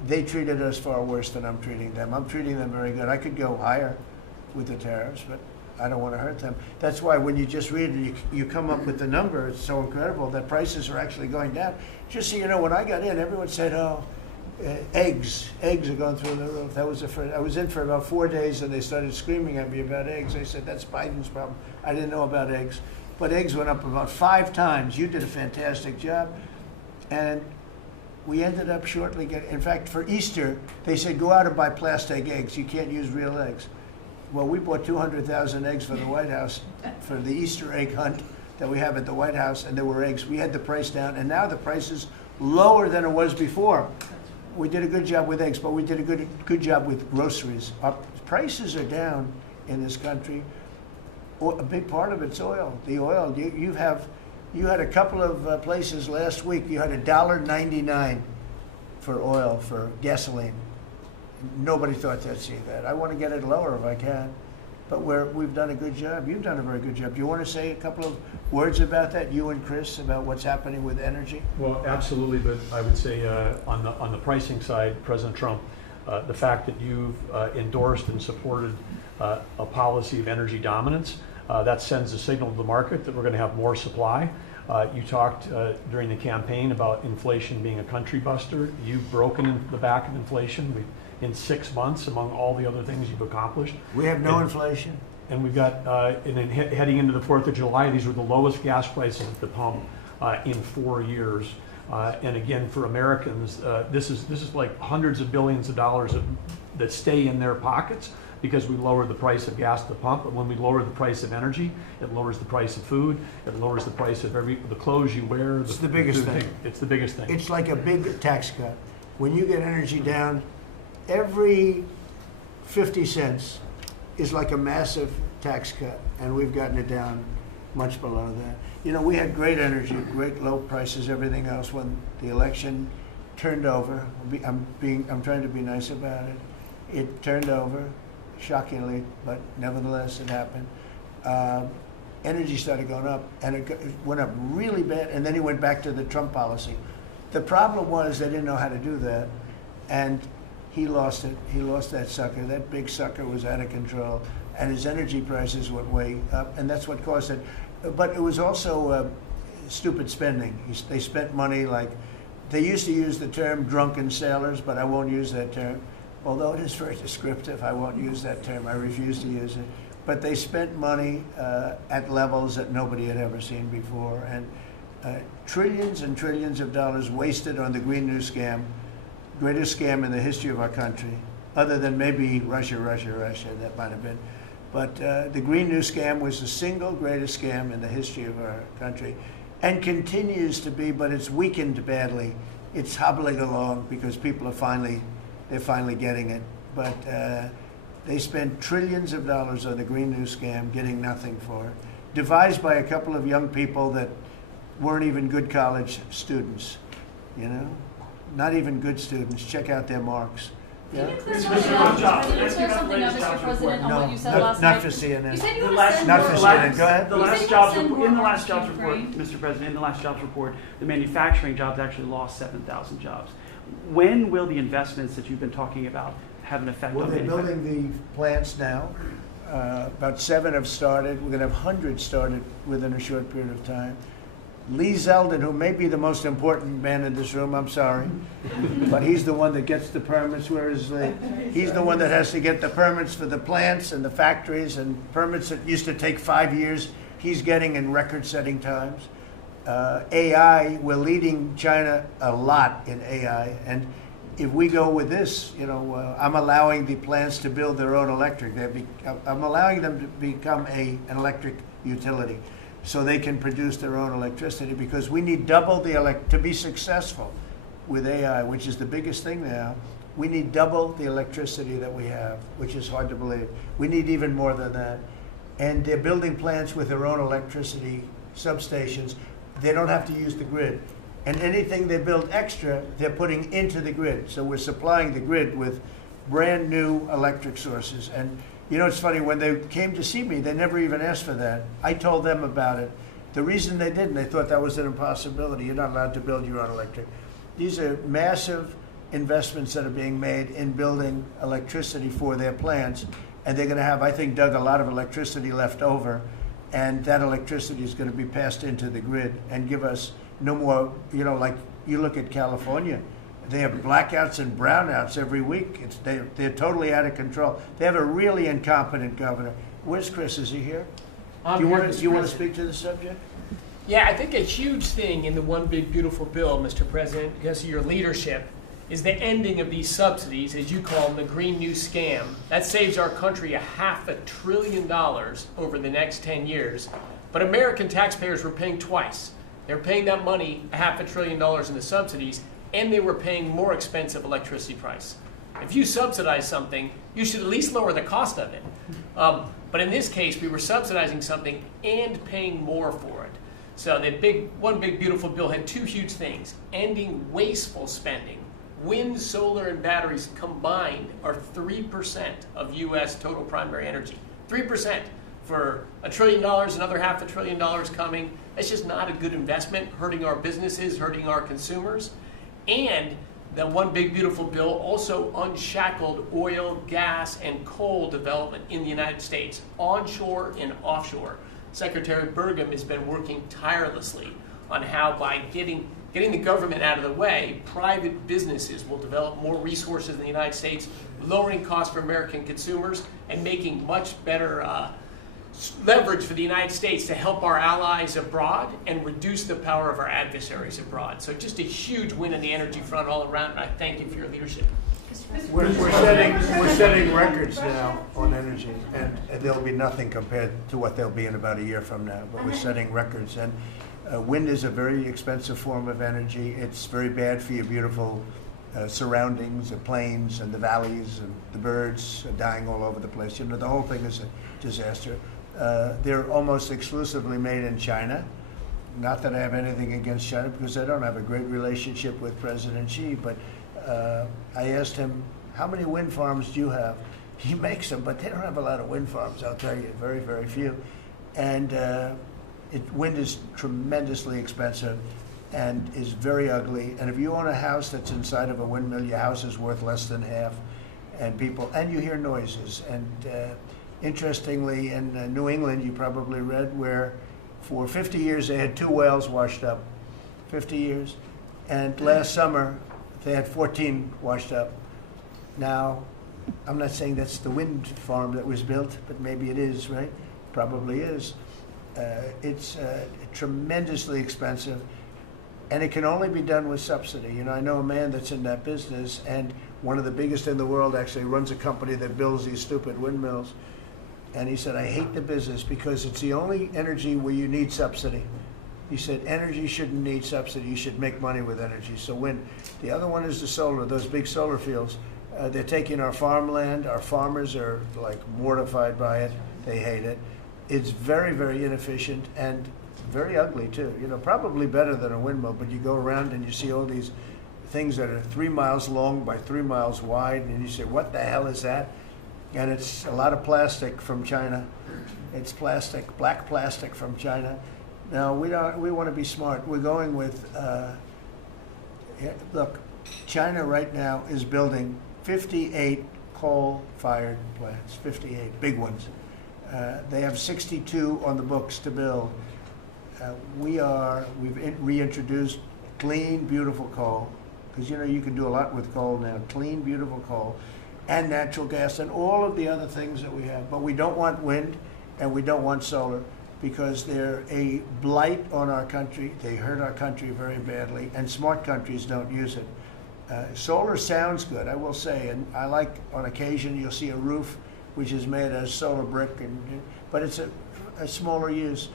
they treated us far worse than I'm treating them. I'm treating them very good. I could go higher with the tariffs, but I don't want to hurt them. That's why when you just read it, you come up with the number. It's so incredible that prices are actually going down. Just so you know, when I got in, everyone said, eggs are going through the roof. That was I was in for about 4 days, and they started screaming at me about eggs. They said, that's Biden's problem. I didn't know about eggs. But eggs went up about 5 times. You did a fantastic job. And we ended up shortly getting, in fact, for Easter, they said, go out and buy plastic eggs. You can't use real eggs. Well, we bought 200,000 eggs for the White House for the Easter egg hunt that we have at the White House, and there were eggs. We had the price down, and now the price is lower than it was before. We did a good job with eggs, but we did a good job with groceries. Our prices are down in this country. A big part of it's oil. The oil, you had a couple of places last week. You had $1.99 for oil, for gasoline. nobody thought they'd see that. I want to get it lower if I can, but we've done a good job. You've done a very good job. Do you want to say a couple of words about that, you and Chris, about what's happening with energy? Well, absolutely, but I would say on the pricing side, President Trump, the fact that you've endorsed and supported a policy of energy dominance, that sends a signal to the market that we're going to have more supply. You talked during the campaign about inflation being a country buster. You've broken the back of inflation in 6 months, among all the other things you've accomplished. We have no inflation. And we've got, and then heading into the 4th of July, these were the lowest gas prices at the pump in 4 years. And again, for Americans, this is like hundreds of billions of dollars that stay in their pockets because we lowered the price of gas at the pump. But when we lower the price of energy, it lowers the price of food. It lowers the price of the clothes you wear. It's the biggest thing. It's the biggest thing. It's like a big tax cut. When you get energy down, every 50 cents is like a massive tax cut, and we've gotten it down much below that. You know, we had great energy, great low prices, everything else. When the election turned over, I'm trying to be nice about it. It turned over, shockingly, but nevertheless it happened. Energy started going up, and it went up really bad, and then he went back to the Trump policy. The problem was they didn't know how to do that, and he lost it. He lost that sucker. That big sucker was out of control, and his energy prices went way up, and that's what caused it. But it was also stupid spending. They spent money like, they used to use the term drunken sailors, but I won't use that term. Although it is very descriptive, I won't use that term. I refuse to use it. But they spent money at levels that nobody had ever seen before, and trillions and trillions of dollars wasted on the Green New Scam, greatest scam in the history of our country, other than maybe Russia, that might have been. But the Green New Scam was the single greatest scam in the history of our country, and continues to be, but it's weakened badly. It's hobbling along because people are they're finally getting it. But they spent trillions of dollars on the Green New Scam, getting nothing for it. Devised by a couple of young people that weren't even good college students, you know? Not even good students. Check out their marks. Yeah? Can you clear something up, Mr. President, on what you said last night? Not for CNN. You said you Not were going to not for CNN. Go ahead. The last jobs report, in the last jobs report, Mr. President, in the last jobs report, the manufacturing jobs actually lost 7,000 jobs. When will the investments that you've been talking about have an effect Well, on they're manufacturing? building the plants now. About 7 have started. We're going to have hundreds started within a short period of time. Lee Zeldin, who may be the most important man in this room, I'm sorry, but he's the one that gets the permits, whereas he's the one that has to get the permits for the plants and the factories, and permits that used to take 5 years, he's getting in record-setting times. AI, we're leading China a lot in AI, and if we go with this, you know, I'm allowing the plants to build their own electric. I'm allowing them to become an electric utility, so they can produce their own electricity, because we need double to be successful with AI, which is the biggest thing now. We need double the electricity that we have, which is hard to believe. We need even more than that. And they're building plants with their own electricity substations. They don't have to use the grid. And anything they build extra, they're putting into the grid. So we're supplying the grid with brand new electric sources. And you know, it's funny, when they came to see me, they never even asked for that. I told them about it. The reason they didn't, they thought that was an impossibility. You're not allowed to build your own electric. These are massive investments that are being made in building electricity for their plants. And they're going to have, I think, Doug, a lot of electricity left over. And that electricity is going to be passed into the grid and give us no more, you know, like you look at California. They have blackouts and brownouts every week. They're totally out of control. They have a really incompetent governor. Where's Chris? Is he here? Do you want to speak to the subject? Yeah, I think a huge thing in the One Big Beautiful Bill, Mr. President, because of your leadership, is the ending of these subsidies, as you call them, the Green New Scam. That saves our country $500 billion over the next 10 years. But American taxpayers were paying twice. They're paying that money, $500 billion in the subsidies, and they were paying more expensive electricity price. If you subsidize something, you should at least lower the cost of it. But in this case, we were subsidizing something and paying more for it. So the One Big Beautiful Bill had two huge things: ending wasteful spending, Wind, solar, and batteries combined are 3% of U.S. total primary energy. 3% for $1 trillion, another $500 billion coming. That's just not a good investment, hurting our businesses, hurting our consumers. And the one big beautiful bill also unshackled oil, gas, and coal development in the United States, onshore and offshore. Secretary Burgum has been working tirelessly on how, by getting the government out of the way, private businesses will develop more resources in the United States, lowering costs for American consumers and making much better leverage for the United States to help our allies abroad and reduce the power of our adversaries abroad. So just a huge win on the energy front all around, and I thank you for your leadership. We're setting records now on energy, and there'll be nothing compared to what they'll be in about a year from now, but we're setting records. And wind is a very expensive form of energy. It's very bad for your beautiful surroundings, the plains and the valleys, and the birds are dying all over the place. You know, the whole thing is a disaster. They're almost exclusively made in China. Not that I have anything against China, because I don't have a great relationship with President Xi, but I asked him, how many wind farms do you have? He makes them, but they don't have a lot of wind farms, I'll tell you, very, very few. And wind is tremendously expensive and is very ugly. And if you own a house that's inside of a windmill, your house is worth less than half. And you hear noises. And interestingly, in New England, you probably read, where for 50 years they had 2 wells washed up, 50 years. And last summer, they had 14 washed up. Now, I'm not saying that's the wind farm that was built, but maybe it is, right? Probably is. It's tremendously expensive, and it can only be done with subsidy. You know, I know a man that's in that business, and one of the biggest in the world actually runs a company that builds these stupid windmills. And he said, I hate the business because it's the only energy where you need subsidy. He said, energy shouldn't need subsidy. You should make money with energy. So wind. The other one is the solar, those big solar fields. They're taking our farmland. Our farmers are like mortified by it. They hate it. It's very, very inefficient and very ugly too. You know, probably better than a windmill, but you go around and you see all these things that are 3 miles long by 3 miles wide, and you say, what the hell is that? And it's a lot of plastic from China. It's plastic, black plastic from China. Now, we want to be smart. We're going with, look, China right now is building 58 coal-fired plants, 58 big ones. They have 62 on the books to build. We've reintroduced clean, beautiful coal, because you know you can do a lot with coal now. Clean, beautiful coal, and natural gas, and all of the other things that we have. But we don't want wind, and we don't want solar, because they're a blight on our country. They hurt our country very badly, and smart countries don't use it. Solar sounds good, I will say, and I like, on occasion, you'll see a roof which is made of solar brick, but it's a smaller use.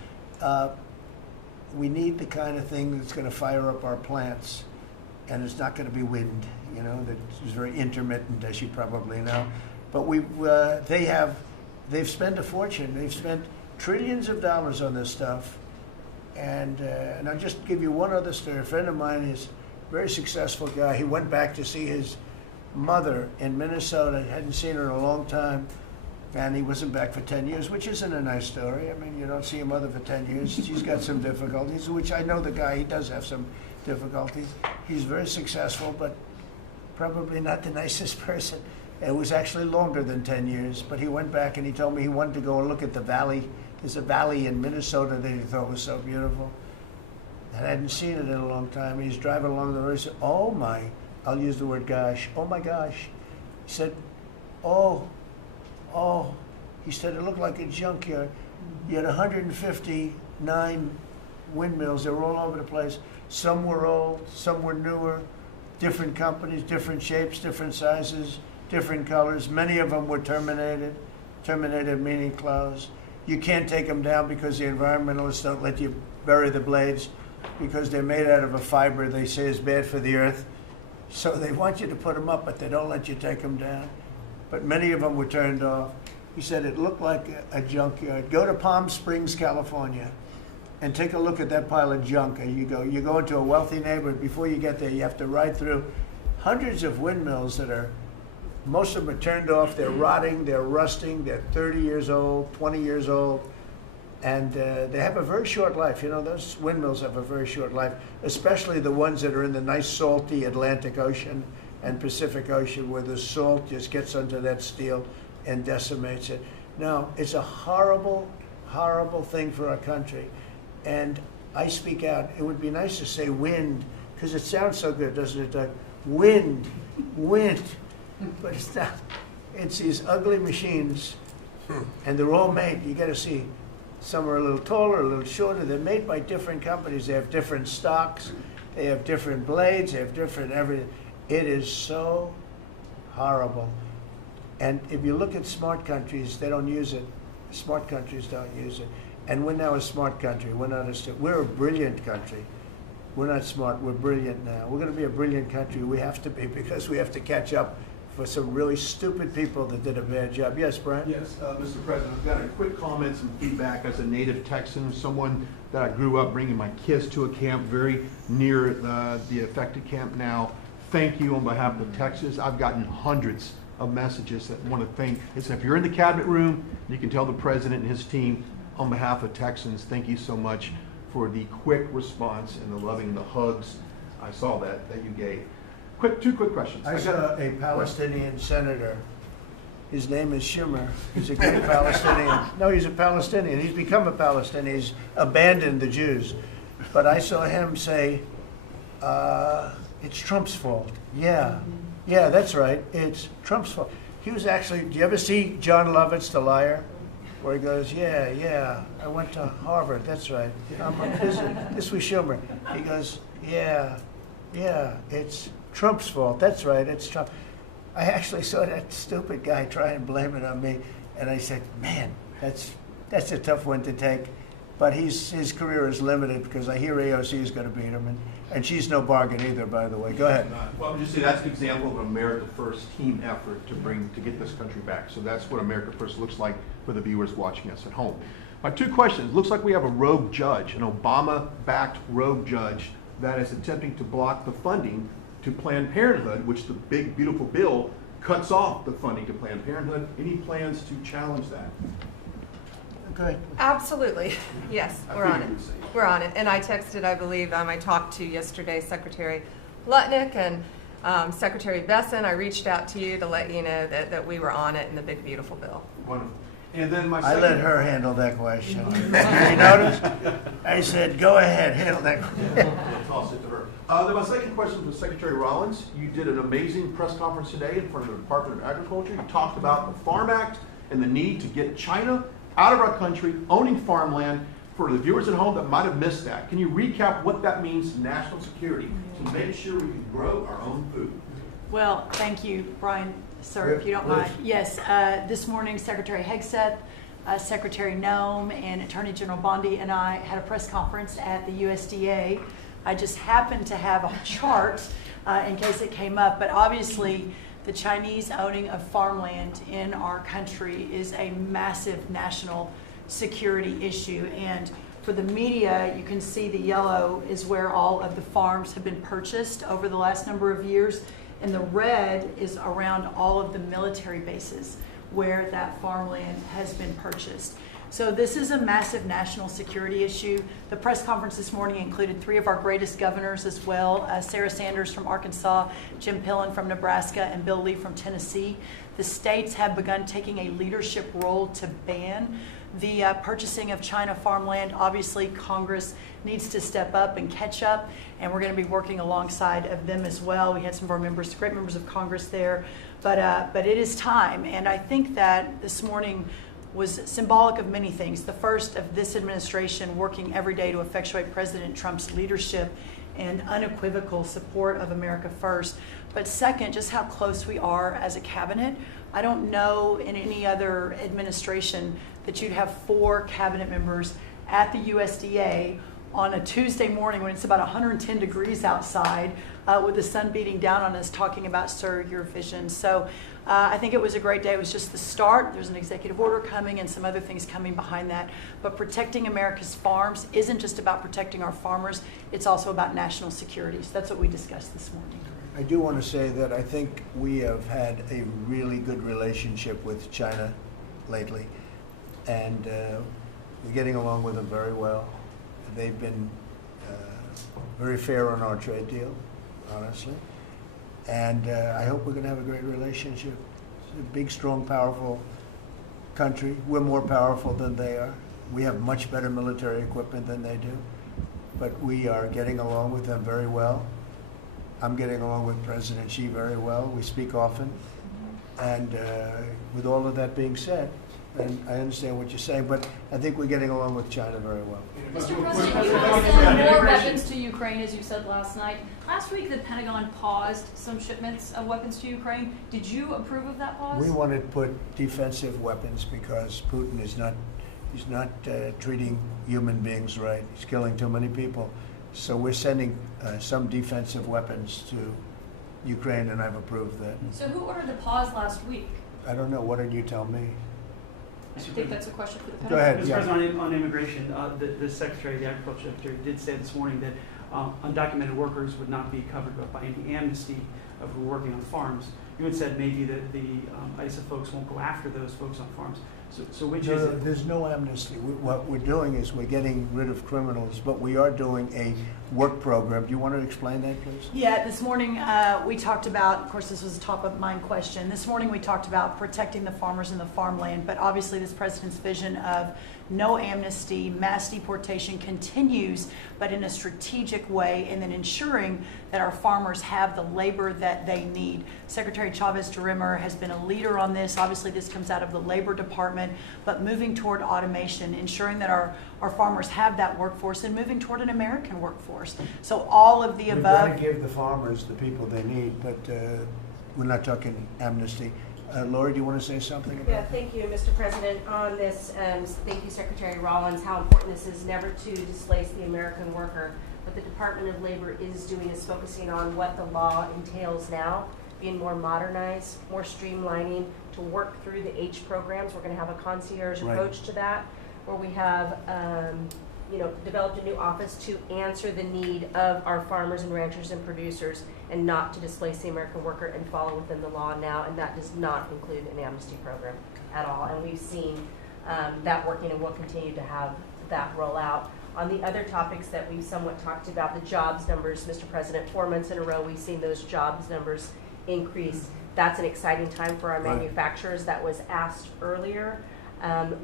We need the kind of thing that's going to fire up our plants, and it's not going to be wind, you know, that is very intermittent, as you probably know. But they've spent a fortune. They've spent trillions of dollars on this stuff. And I'll just give you one other story. A friend of mine is a very successful guy. He went back to see his mother in Minnesota. Hadn't seen her in a long time. And he wasn't back for 10 years, which isn't a nice story. I mean, you don't see your mother for 10 years. She's got some difficulties, which I know the guy, he does have some difficulties. He's very successful, but probably not the nicest person. It was actually longer than 10 years, but he went back and he told me he wanted to go and look at the valley. There's a valley in Minnesota that he thought was so beautiful. And I hadn't seen it in a long time. He's driving along the road. He said, oh my, I'll use the word gosh, oh my gosh. He said, oh, he said it looked like a junkyard. You had 159 windmills. They were all over the place. Some were old, some were newer, different companies, different shapes, different sizes, different colors. Many of them were terminated. Terminated meaning closed. You can't take them down because the environmentalists don't let you bury the blades because they're made out of a fiber they say is bad for the earth. So they want you to put them up, but they don't let you take them down. But many of them were turned off. He said it looked like a junkyard. Go to Palm Springs, California, and take a look at that pile of junk. And you go into a wealthy neighborhood. Before you get there, you have to ride through hundreds of windmills that are, most of them are turned off, they're rotting, they're rusting, they're 30 years old, 20 years old, and they have a very short life. You know, those windmills have a very short life, especially the ones that are in the nice salty Atlantic Ocean and Pacific Ocean, where the salt just gets under that steel and decimates it. No, it's a horrible, horrible thing for our country. And I speak out. It would be nice to say wind, because it sounds so good, doesn't it, Doug? Wind, wind. But it's not. It's these ugly machines, and they're all made. You got to see. Some are a little taller, a little shorter. They're made by different companies. They have different stocks. They have different blades. They have different everything. It is so horrible. And if you look at smart countries, they don't use it. Smart countries don't use it. And we're now a smart country. We're not we're a brilliant country. We're not smart. We're brilliant now. We're going to be a brilliant country. We have to be, because we have to catch up for some really stupid people that did a bad job. Yes, Brian? Yes, Mr. President, I've got a quick comment, some feedback as a native Texan, someone that I grew up bringing my kids to a camp very near the affected camp now. Thank you on behalf of Texas. I've gotten hundreds of messages that want to thank. It's, if you're in the cabinet room, you can tell the president and his team, on behalf of Texans, thank you so much for the quick response and the loving, the hugs. I saw that you gave. Two quick questions. I saw a Palestinian senator. His name is Schumer. He's a great Palestinian. No, he's a Palestinian. He's become a Palestinian. He's abandoned the Jews. But I saw him say, it's Trump's fault. Yeah, that's right. It's Trump's fault. He was actually, do you ever see John Lovett's The Liar? Where he goes, yeah, I went to Harvard. That's right. This was Schumer. He goes, yeah, it's Trump's fault. That's right, it's Trump. I actually saw that stupid guy try and blame it on me, and I said, man, that's a tough one to take. But his career is limited, because I hear AOC is going to beat him, and she's no bargain either, by the way. Go ahead. Well, I'm just saying that's an example of an America First team effort to get this country back. So that's what America First looks like for the viewers watching us at home. My two questions. Looks like we have a rogue judge, an Obama-backed rogue judge that is attempting to block the funding to Planned Parenthood, which the big, beautiful bill cuts off the funding to Planned Parenthood. Any plans to challenge that? Okay. Absolutely. Yes, I we're on it. figured you'd say. We're on it. And I texted, I believe, I talked to yesterday Secretary Lutnick and Secretary Besson. I reached out to you to let you know that we were on it in the big, beautiful bill. Wonderful. And then my I second... let her handle that question. You notice? I said, go ahead, handle that question. I'll toss it to her. Then my second question was Secretary Rollins. You did an amazing press conference today in front of the Department of Agriculture. You talked about the Farm Act and the need to get China out of our country, owning farmland. For the viewers at home that might have missed that, can you recap what that means to national security to make sure we can grow our own food? Well, thank you, Brian, sir, if you don't mind. Yes, this morning Secretary Hegseth, Secretary Noem, and Attorney General Bondi and I had a press conference at the USDA. I just happened to have a chart in case it came up, but obviously the Chinese owning of farmland in our country is a massive national security issue. And for the media, you can see the yellow is where all of the farms have been purchased over the last number of years, and the red is around all of the military bases where that farmland has been purchased. So this is a massive national security issue. The press conference this morning included 3 of our greatest governors as well, Sarah Sanders from Arkansas, Jim Pillen from Nebraska, and Bill Lee from Tennessee. The states have begun taking a leadership role to ban the purchasing of China farmland. Obviously, Congress needs to step up and catch up, and we're going to be working alongside of them as well. We had some of our members, great members of Congress there, but it is time. And I think that this morning was symbolic of many things. The first, of this administration working every day to effectuate President Trump's leadership and unequivocal support of America First. But second, just how close we are as a cabinet. I don't know in any other administration that you'd have 4 cabinet members at the USDA on a Tuesday morning when it's about 110 degrees outside with the sun beating down on us talking about Sir, Your Vision. So I think it was a great day. It was just the start. There's an executive order coming and some other things coming behind that. But protecting America's farms isn't just about protecting our farmers. It's also about national security. So that's what we discussed this morning. I do want to say that I think we have had a really good relationship with China lately, and we're getting along with them very well. They've been very fair on our trade deal, honestly, and I hope we're going to have a great relationship. It's a big, strong, powerful country. We're more powerful than they are. We have much better military equipment than they do, but we are getting along with them very well. I'm getting along with President Xi very well. We speak often. And with all of that being said, and I understand what you're saying, but I think we're getting along with China very well. Mr. President, you are sending more weapons to Ukraine, as you said last night. Last week, the Pentagon paused some shipments of weapons to Ukraine. Did you approve of that pause? We wanted to put defensive weapons because Putin is not, treating human beings right. He's killing too many people. So we're sending some defensive weapons to Ukraine, and I've approved that. So who ordered the pause last week? I don't know. What did you tell me? I think that's a question for the Go Pentagon. ahead. Mr. Yeah. President, on immigration, the Secretary, the Agriculture Secretary, did say this morning that undocumented workers would not be covered by any amnesty who are working on farms. You had said maybe that the ISA folks won't go after those folks on farms. So which is it? There's no amnesty. What we're doing is we're getting rid of criminals, but we are doing a work program. Do you want to explain that, please? Yeah, this morning we talked about, of course, this was a top of mind question. This morning we talked about protecting the farmers and the farmland, but obviously this president's vision of no amnesty, mass deportation continues, but in a strategic way, and then ensuring that our farmers have the labor that they need. Secretary Chavez-DeRimmer has been a leader on this. Obviously, this comes out of the Labor Department, but moving toward automation, ensuring that our farmers have that workforce, and moving toward an American workforce. So all of the We've got above. to give the farmers the people they need, but we're not talking amnesty. Lori, do you want to say something about Yeah, thank you, Mr. President. On this, thank you, Secretary Rollins, how important this is never to displace the American worker. What the Department of Labor is doing is focusing on what the law entails now, being more modernized, more streamlining, to work through the H programs. We're going to have a concierge approach to that, where we have developed a new office to answer the need of our farmers and ranchers and producers, and not to displace the American worker, and follow within the law now, and that does not include an amnesty program at all. And we've seen that working, and we'll continue to have that roll out. On the other topics that we've somewhat talked about, the jobs numbers, Mr. President, 4 months in a row we've seen those jobs numbers increase. That's an exciting time for our manufacturers. That was asked earlier.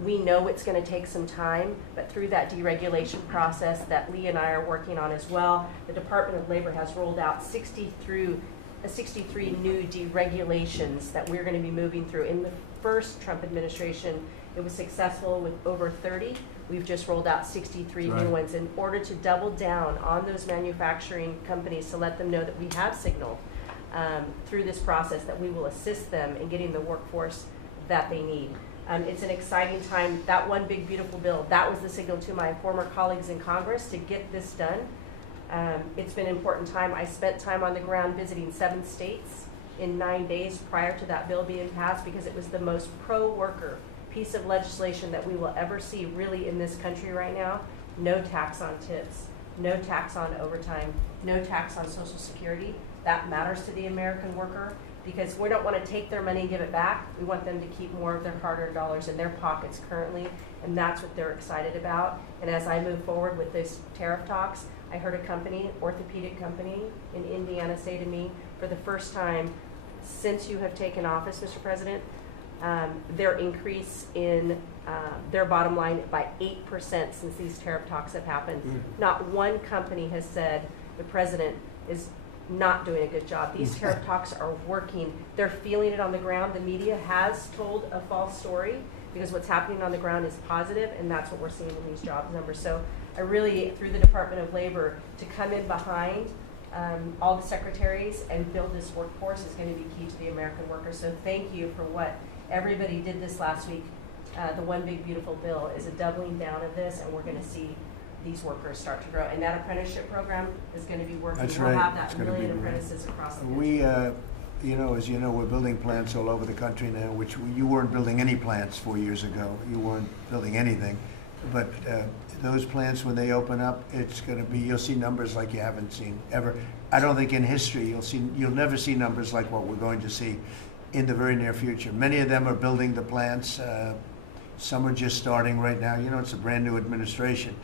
We know it's going to take some time, but through that deregulation process that Lee and I are working on as well, the Department of Labor has rolled out 63 new deregulations that we're going to be moving through. In the first Trump administration, it was successful with over 30. We've just rolled out 63 new ones in order to double down on those manufacturing companies, to let them know that we have signaled through this process that we will assist them in getting the workforce that they need. It's an exciting time. That one big beautiful bill, that was the signal to my former colleagues in Congress to get this done. It's been an important time. I spent time on the ground visiting 7 states in 9 days prior to that bill being passed, because it was the most pro-worker piece of legislation that we will ever see really in this country right now. No tax on tips, no tax on overtime, no tax on Social Security. That matters to the American worker, because we don't want to take their money and give it back. We want them to keep more of their hard-earned dollars in their pockets currently, and that's what they're excited about. And as I move forward with this tariff talks, I heard a company, orthopedic company in Indiana, say to me, for the first time since you have taken office, Mr. President, their increase in their bottom line by 8% since these tariff talks have happened. Not one company has said the president is not doing a good job. These tariff talks are working. They're feeling it on the ground. The media has told a false story, because what's happening on the ground is positive, and that's what we're seeing in these jobs numbers. So I really, through the Department of Labor, to come in behind all the secretaries and build this workforce is going to be key to the American worker. So thank you for what everybody did this last week. The one big beautiful bill is a doubling down of this, and we're going to see these workers start to grow. And that apprenticeship program is going to be working. That's we'll right. have that It's gonna million be great. apprentices across the country. We, as you know, we're building plants all over the country now, which you weren't building any plants 4 years ago. You weren't building anything. but those plants, when they open up, it's going to be, you'll see numbers like you haven't seen ever. I don't think in history you'll never see numbers like what we're going to see in the very near future. Many of them are building the plants. Some are just starting right now. You know, it's a brand new administration.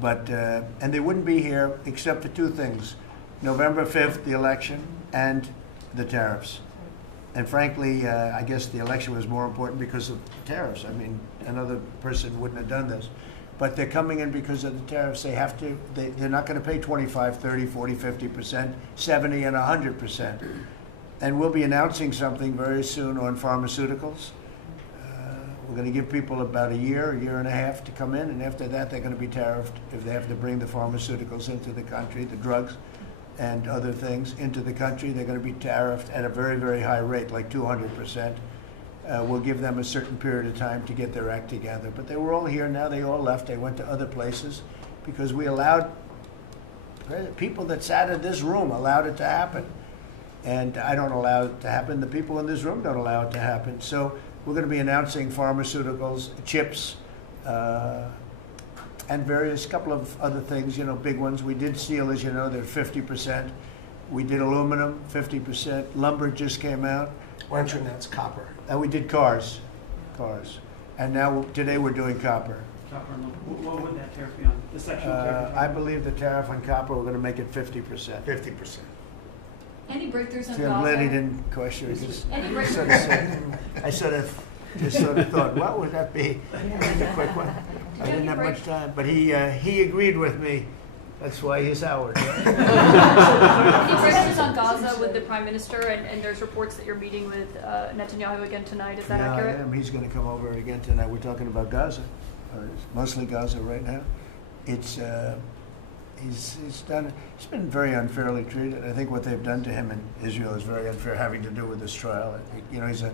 But, and they wouldn't be here except for two things: November 5th, the election, and the tariffs. And frankly, I guess the election was more important because of the tariffs. I mean, another person wouldn't have done this. But they're coming in because of the tariffs. They have to, they're not going to pay 25, 30, 40, 50%, 70, and 100%. And we'll be announcing something very soon on pharmaceuticals. We're going to give people about a year and a half to come in, and after that they're going to be tariffed if they have to bring the pharmaceuticals into the country, the drugs and other things into the country. They're going to be tariffed at a very, very high rate, like 200%. We'll give them a certain period of time to get their act together. But they were all here now. They all left. They went to other places because we allowed, people that sat in this room allowed it to happen. And I don't allow it to happen. The people in this room don't allow it to happen. So we're going to be announcing pharmaceuticals, chips, and various couple of other things, you know, big ones. We did steel, as you know, they're 50%. We did aluminum, 50%. Lumber just came out. Why don't you announce copper? And we did cars. And now, today we're doing copper. Copper, what would that tariff be on? The section tariff? I believe the tariff on copper, we're going to make it 50%. 50%. Any breakthroughs in See, I'm glad he Gaza? didn't question it. Just Any sort of said, I just sort of thought, what would that be? A quick one. I didn't have much time, but he agreed with me. That's why he's Howard. Any breakthroughs on Gaza with the Prime Minister, and there's reports that you're meeting with Netanyahu again tonight. Is that Yeah, accurate? I am. He's going to come over again tonight. We're talking about Gaza, mostly Gaza right now. It's he's been very unfairly treated. I think what they've done to him in Israel is very unfair, having to do with this trial. You know, he's a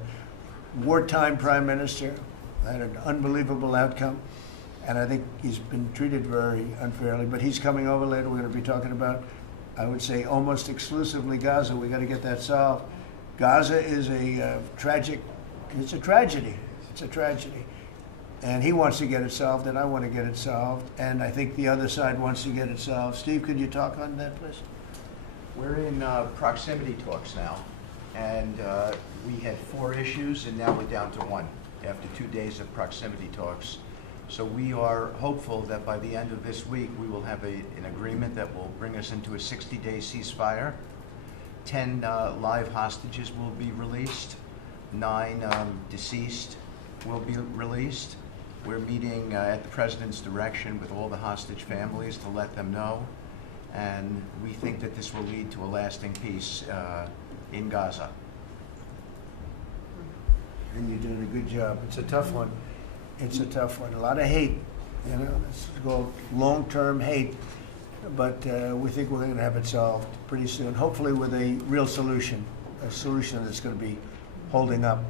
wartime prime minister, had an unbelievable outcome, and I think he's been treated very unfairly. But he's coming over later. We're going to be talking about, I would say, almost exclusively Gaza. We got to get that solved. Gaza is a tragic. It's a tragedy. It's a tragedy. And he wants to get it solved, and I want to get it solved, and I think the other side wants to get it solved. Steve, could you talk on that, please? We're in proximity talks now, and we had 4 issues, and now we're down to 1 after 2 days of proximity talks. So we are hopeful that by the end of this week, we will have an agreement that will bring us into a 60-day ceasefire. 10 live hostages will be released. 9 deceased will be released. We're meeting at the President's direction with all the hostage families to let them know. And we think that this will lead to a lasting peace in Gaza. And you're doing a good job. It's a tough one. It's a tough one. A lot of hate, you know, it's called long-term hate. But we think we're going to have it solved pretty soon, hopefully with a real solution, a solution that's going to be holding up.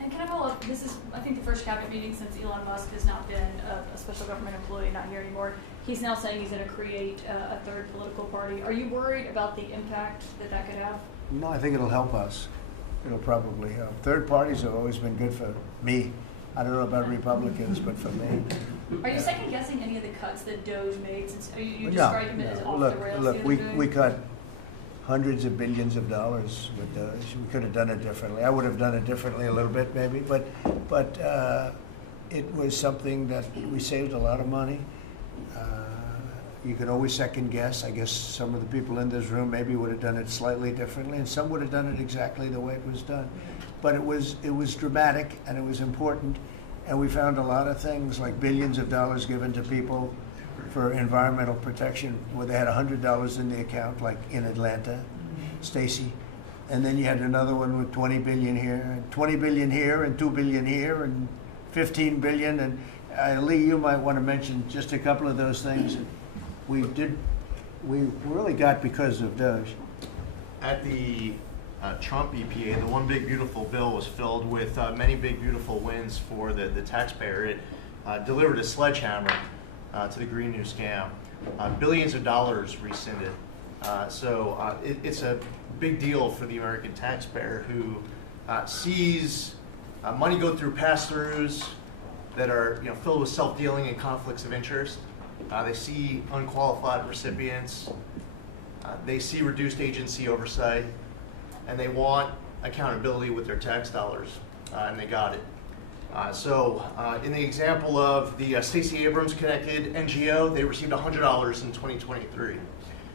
And can I follow up? This is, I think, the first cabinet meeting since Elon Musk has not been a special government employee, not here anymore. He's now saying he's going to create a third political party. Are you worried about the impact that could have? No, I think it'll help us. It'll probably help. Third parties have always been good for me. I don't know about Republicans, but for me. Are you second guessing any of the cuts that Doge made? Since you No, described him as off the rails. Look, we cut hundreds of billions of dollars with Doge. We could have done it differently. I would have done it differently a little bit, maybe, but it was something that we saved a lot of money. You can always second guess. I guess some of the people in this room maybe would have done it slightly differently, and some would have done it exactly the way it was done. But it was dramatic, and it was important, and we found a lot of things like billions of dollars given to people for environmental protection, where they had $100 in the account, like in Atlanta, Stacy, and then you had another one with 20 billion here, and 20 billion here, and 2 billion here, and 15 billion, and Lee, you might want to mention just a couple of those things. We really got because of Doge. At the Trump EPA, the One Big Beautiful Bill was filled with many big beautiful wins for the taxpayer. It delivered a sledgehammer to the Green New Scam. Billions of dollars rescinded. So it's a big deal for the American taxpayer who sees money go through pass-throughs, that are filled with self-dealing and conflicts of interest. They see unqualified recipients. They see reduced agency oversight, and they want accountability with their tax dollars, and they got it. In the example of the Stacey Abrams connected NGO, they received $100 in 2023.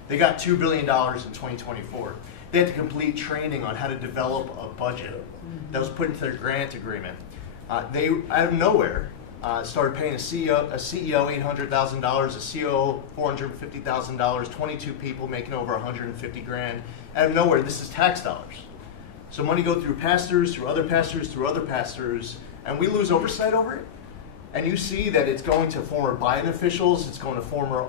They got $2 billion in 2024. They had to complete training on how to develop a budget that was put into their grant agreement. They, out of nowhere, started paying a CEO $800,000, a COO $450,000, 22 people making over 150 grand. Out of nowhere, this is tax dollars. So money go through pastors, through other pastors, through other pastors, and we lose oversight over it. And you see that it's going to former Biden officials, it's going to former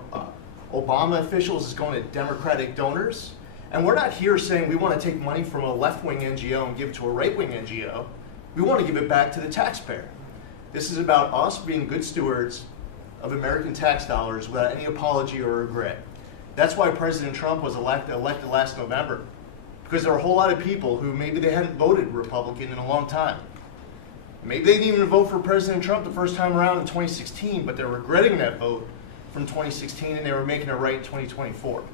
Obama officials, it's going to Democratic donors. And we're not here saying we want to take money from a left-wing NGO and give it to a right-wing NGO. We want to give it back to the taxpayer. This is about us being good stewards of American tax dollars without any apology or regret. That's why President Trump was elected last November, because there are a whole lot of people who maybe they hadn't voted Republican in a long time. Maybe they didn't even vote for President Trump the first time around in 2016, but they're regretting that vote from 2016 and they were making it right in 2024.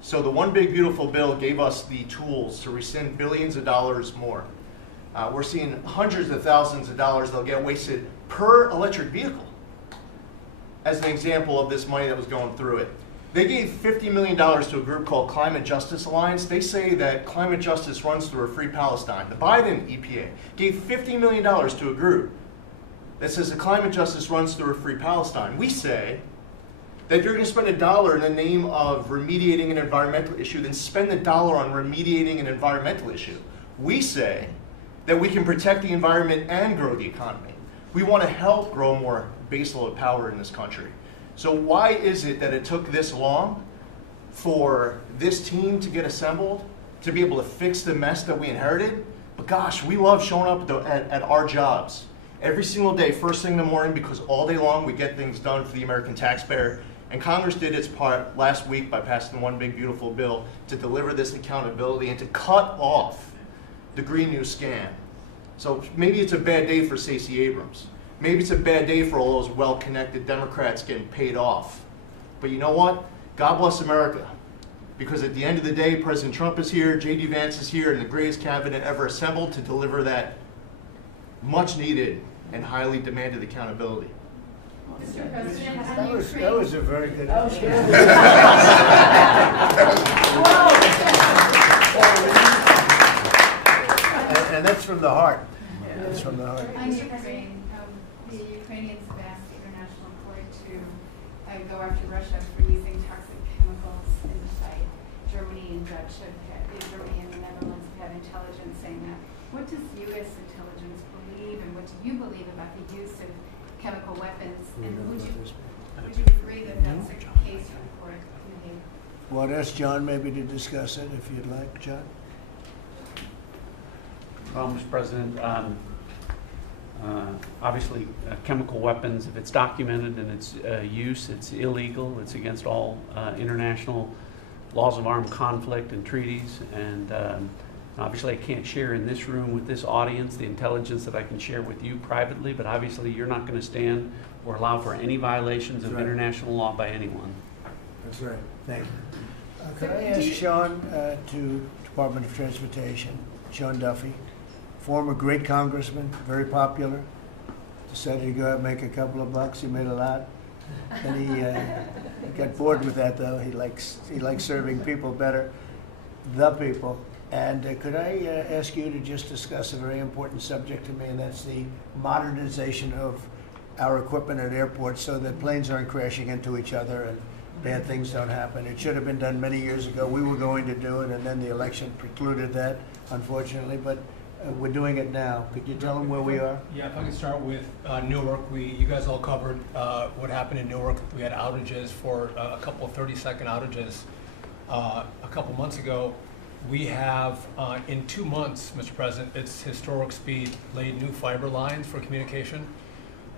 So the One Big Beautiful Bill gave us the tools to rescind billions of dollars more. We're seeing hundreds of thousands of dollars that'll get wasted per electric vehicle as an example of this money that was going through it. They gave $50 million to a group called Climate Justice Alliance. They say that climate justice runs through a free Palestine. The Biden EPA gave $50 million to a group that says that climate justice runs through a free Palestine. We say that if you're going to spend $1 in the name of remediating an environmental issue, then spend the dollar on remediating an environmental issue. We say that we can protect the environment and grow the economy. We want to help grow more baseload power in this country. So why is it that it took this long for this team to get assembled, to be able to fix the mess that we inherited? But gosh, we love showing up at our jobs every single day, first thing in the morning, because all day long we get things done for the American taxpayer. And Congress did its part last week by passing the One Big Beautiful Bill to deliver this accountability and to cut off the Green New scam. So maybe it's a bad day for Stacey Abrams. Maybe it's a bad day for all those well-connected Democrats getting paid off. But you know what? God bless America. Because at the end of the day, President Trump is here, J.D. Vance is here, and the greatest cabinet ever assembled to deliver that much-needed and highly demanded accountability. Mr. President, That was a very good answer. And that's from the heart. That's from the heart. On Ukraine, the Ukrainians have asked the International Court to go after Russia for using toxic chemicals in the fight. Germany and Germany and the Netherlands have had intelligence saying that. What does U.S. intelligence believe, and what do you believe about the use of chemical weapons? And would you agree that that's a case for it? Well, I'd ask John maybe to discuss it if you'd like, John. Well, Mr. President, obviously chemical weapons, if it's documented and its use, it's illegal. It's against all international laws of armed conflict and treaties. And obviously I can't share in this room with this audience the intelligence that I can share with you privately, but obviously you're not going to stand or allow for any violations of international law by anyone. That's right. Thank you. Could I ask Sean to Department of Transportation, Sean Duffy, former great congressman, very popular, decided to go out and make a couple of bucks. He made a lot. Then he got bored with that, though. He likes serving people better, the people. And could I ask you to just discuss a very important subject to me, and that's the modernization of our equipment at airports so that planes aren't crashing into each other and bad things don't happen. It should have been done many years ago. We were going to do it, and then the election precluded that, unfortunately. But we're doing it now. Could you tell them where we are? Yeah, if I could start with Newark. You guys all covered what happened in Newark. We had outages for a couple of 30-second outages a couple months ago. We have, in 2 months, Mr. President, it's historic speed, laid new fiber lines for communication.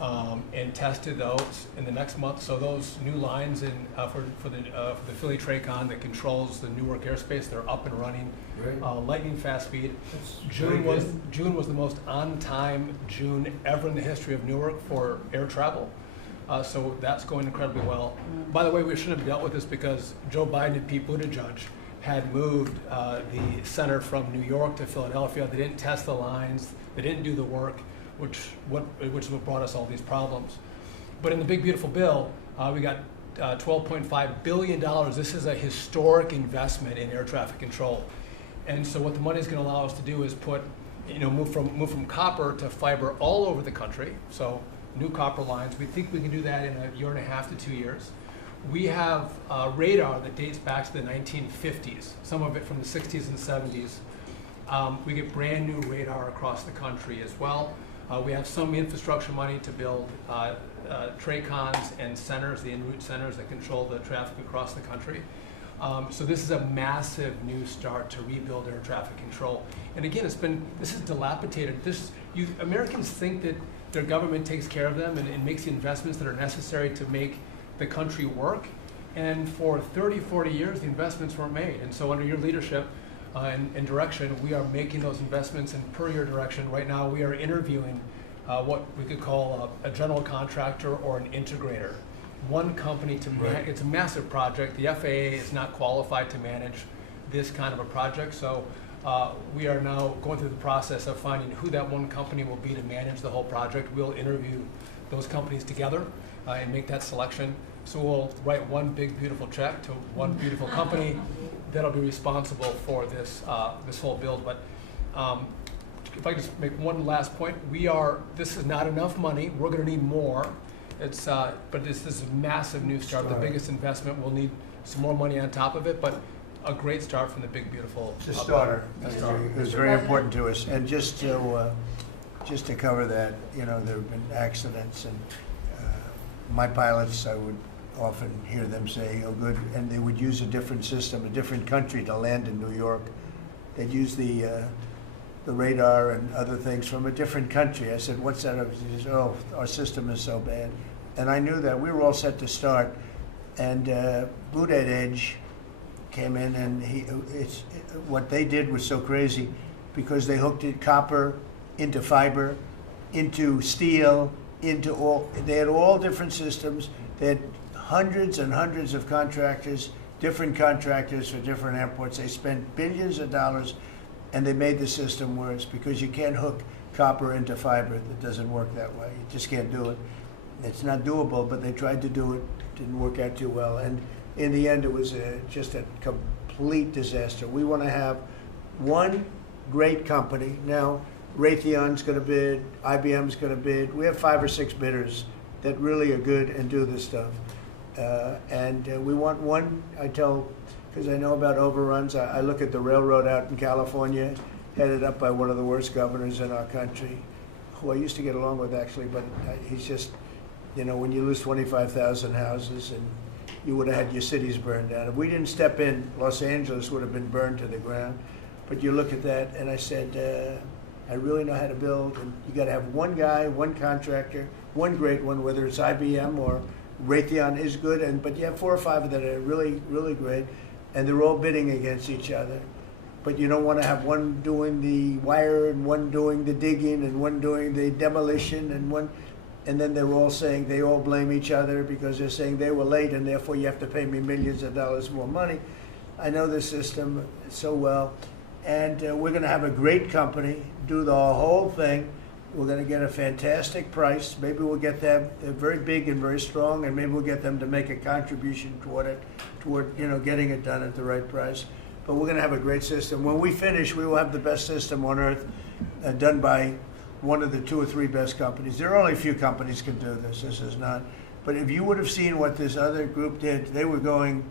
and tested those in the next month. So those new lines for the Philly Tracon that controls the Newark airspace, they're up and running, lightning fast speed. June was the most on-time June ever in the history of Newark for air travel. So that's going incredibly well. By the way, we shouldn't have dealt with this because Joe Biden and Pete Buttigieg had moved the center from New York to Philadelphia. They didn't test the lines. They didn't do the work, which is what brought us all these problems. But in the big beautiful bill, we got $12.5 billion. This is a historic investment in air traffic control. And so what the money is going to allow us to do is move from copper to fiber all over the country. So new copper lines. We think we can do that in a year and a half to 2 years. We have radar that dates back to the 1950s, some of it from the 60s and 70s. We get brand new radar across the country as well. We have some infrastructure money to build TRACONs and centers, the en route centers that control the traffic across the country. So this is a massive new start to rebuild air traffic control. And again, this is dilapidated. Americans think that their government takes care of them and makes the investments that are necessary to make the country work. And for 30, 40 years, the investments weren't made. And so under your leadership and direction, we are making those investments. And per your direction, right now we are interviewing what we could call a general contractor or an integrator. One company to manage. It's a massive project. The FAA is not qualified to manage this kind of a project. So we are now going through the process of finding who that one company will be to manage the whole project. We'll interview those companies together and make that selection. So we'll write one big beautiful check to one beautiful company that'll be responsible for this whole build. But if I just make one last point, this is not enough money. We're going to need more. But this is a massive new start. The biggest investment. We'll need some more money on top of it, but a great start from the big beautiful. It's a starter. It was very important to us. And just to cover that, there have been accidents, and my pilots, I would often hear them say, "Oh, good," and they would use a different system, a different country to land in New York. They'd use the radar and other things from a different country. I said, "What's that?" He says, "Oh, our system is so bad." And I knew that. We were all set to start, and Buttigieg came in, and what they did was so crazy because they hooked it copper into fiber, into steel, they had all different systems. They had hundreds and hundreds of contractors, different contractors for different airports. They spent billions of dollars, and they made the system worse because you can't hook copper into fiber. That doesn't work that way. You just can't do it. It's not doable, but they tried to do it. Didn't work out too well. And in the end, it was just a complete disaster. We want to have one great company. Now, Raytheon's going to bid, IBM's going to bid. We have 5 or 6 bidders that really are good and do this stuff. And we want one, because I know about overruns. I look at the railroad out in California, headed up by one of the worst governors in our country, who I used to get along with actually, but he's just, when you lose 25,000 houses and you would have had your cities burned down. If we didn't step in, Los Angeles would have been burned to the ground. But you look at that, and I said, I really know how to build, and you got to have one guy, one contractor, one great one, whether it's IBM or Raytheon is good, but you have 4 or 5 that are really, really great, and they're all bidding against each other. But you don't want to have one doing the wire and one doing the digging and one doing the demolition and then they're all saying they all blame each other because they're saying they were late and therefore you have to pay me millions of dollars more money. I know the system so well, and we're going to have a great company do the whole thing. We're going to get a fantastic price. Maybe we'll get them. They're very big and very strong, and maybe we'll get them to make a contribution toward getting it done at the right price. But we're going to have a great system. When we finish, we will have the best system on earth, done by one of the 2 or 3 best companies. There are only a few companies can do this. This is not. But if you would have seen what this other group did, they were going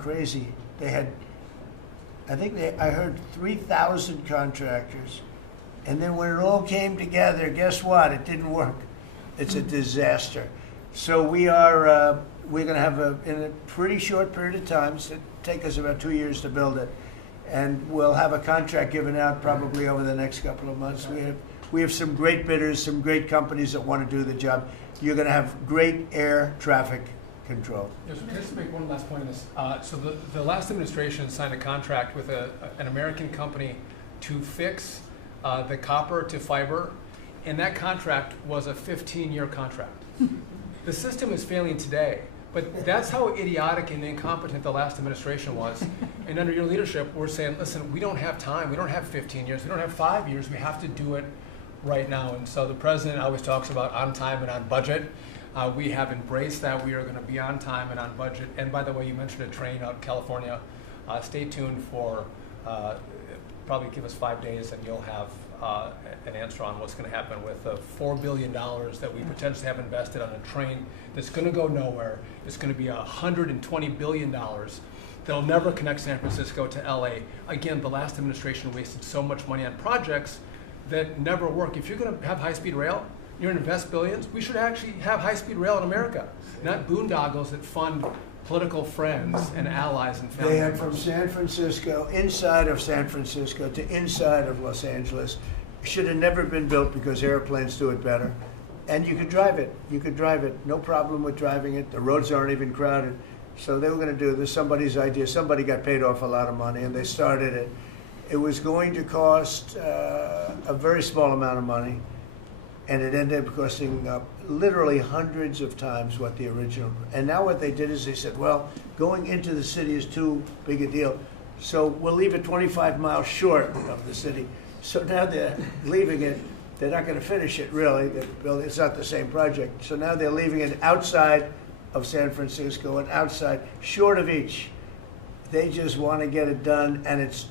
crazy. They had, I heard 3,000 contractors. And then when it all came together, guess what? It didn't work. It's a disaster. So we're going to have in a pretty short period of time, it'll take us about 2 years to build it, and we'll have a contract given out probably over the next couple of months. We have some great bidders, some great companies that want to do the job. You're going to have great air traffic control. Yes, can I just make one last point on this? So the last administration signed a contract with an American company to fix the copper to fiber, and that contract was a 15-year contract. The system is failing today, but that's how idiotic and incompetent the last administration was. And under your leadership, we're saying, listen, we don't have time. We don't have 15 years. We don't have 5 years. We have to do it right now. And so the president always talks about on time and on budget. We have embraced that. We are going to be on time and on budget. And by the way, you mentioned a train out in California. Stay tuned for, probably give us 5 days and you'll have an answer on what's going to happen with the $4 billion that we potentially have invested on a train that's going to go nowhere. It's going to be $120 billion that'll never connect San Francisco to LA. Again, the last administration wasted so much money on projects that never work. If you're going to have high-speed rail, you're going to invest billions, we should actually have high-speed rail in America, not boondoggles that fund political friends and allies and family They have members. from San Francisco, inside of San Francisco to inside of Los Angeles. Should have never been built because airplanes do it better. And you could drive it. You could drive it. No problem with driving it. The roads aren't even crowded. So they were going to do this. Somebody's idea. Somebody got paid off a lot of money and they started it. It was going to cost a very small amount of money. And it ended up costing literally hundreds of times what the original. And now what they did is they said, well, going into the city is too big a deal. So we'll leave it 25 miles short of the city. So now they're leaving it. They're not going to finish it, really. It's not the same project. So now they're leaving it outside of San Francisco and outside, short of each. They just want to get it done, and it's,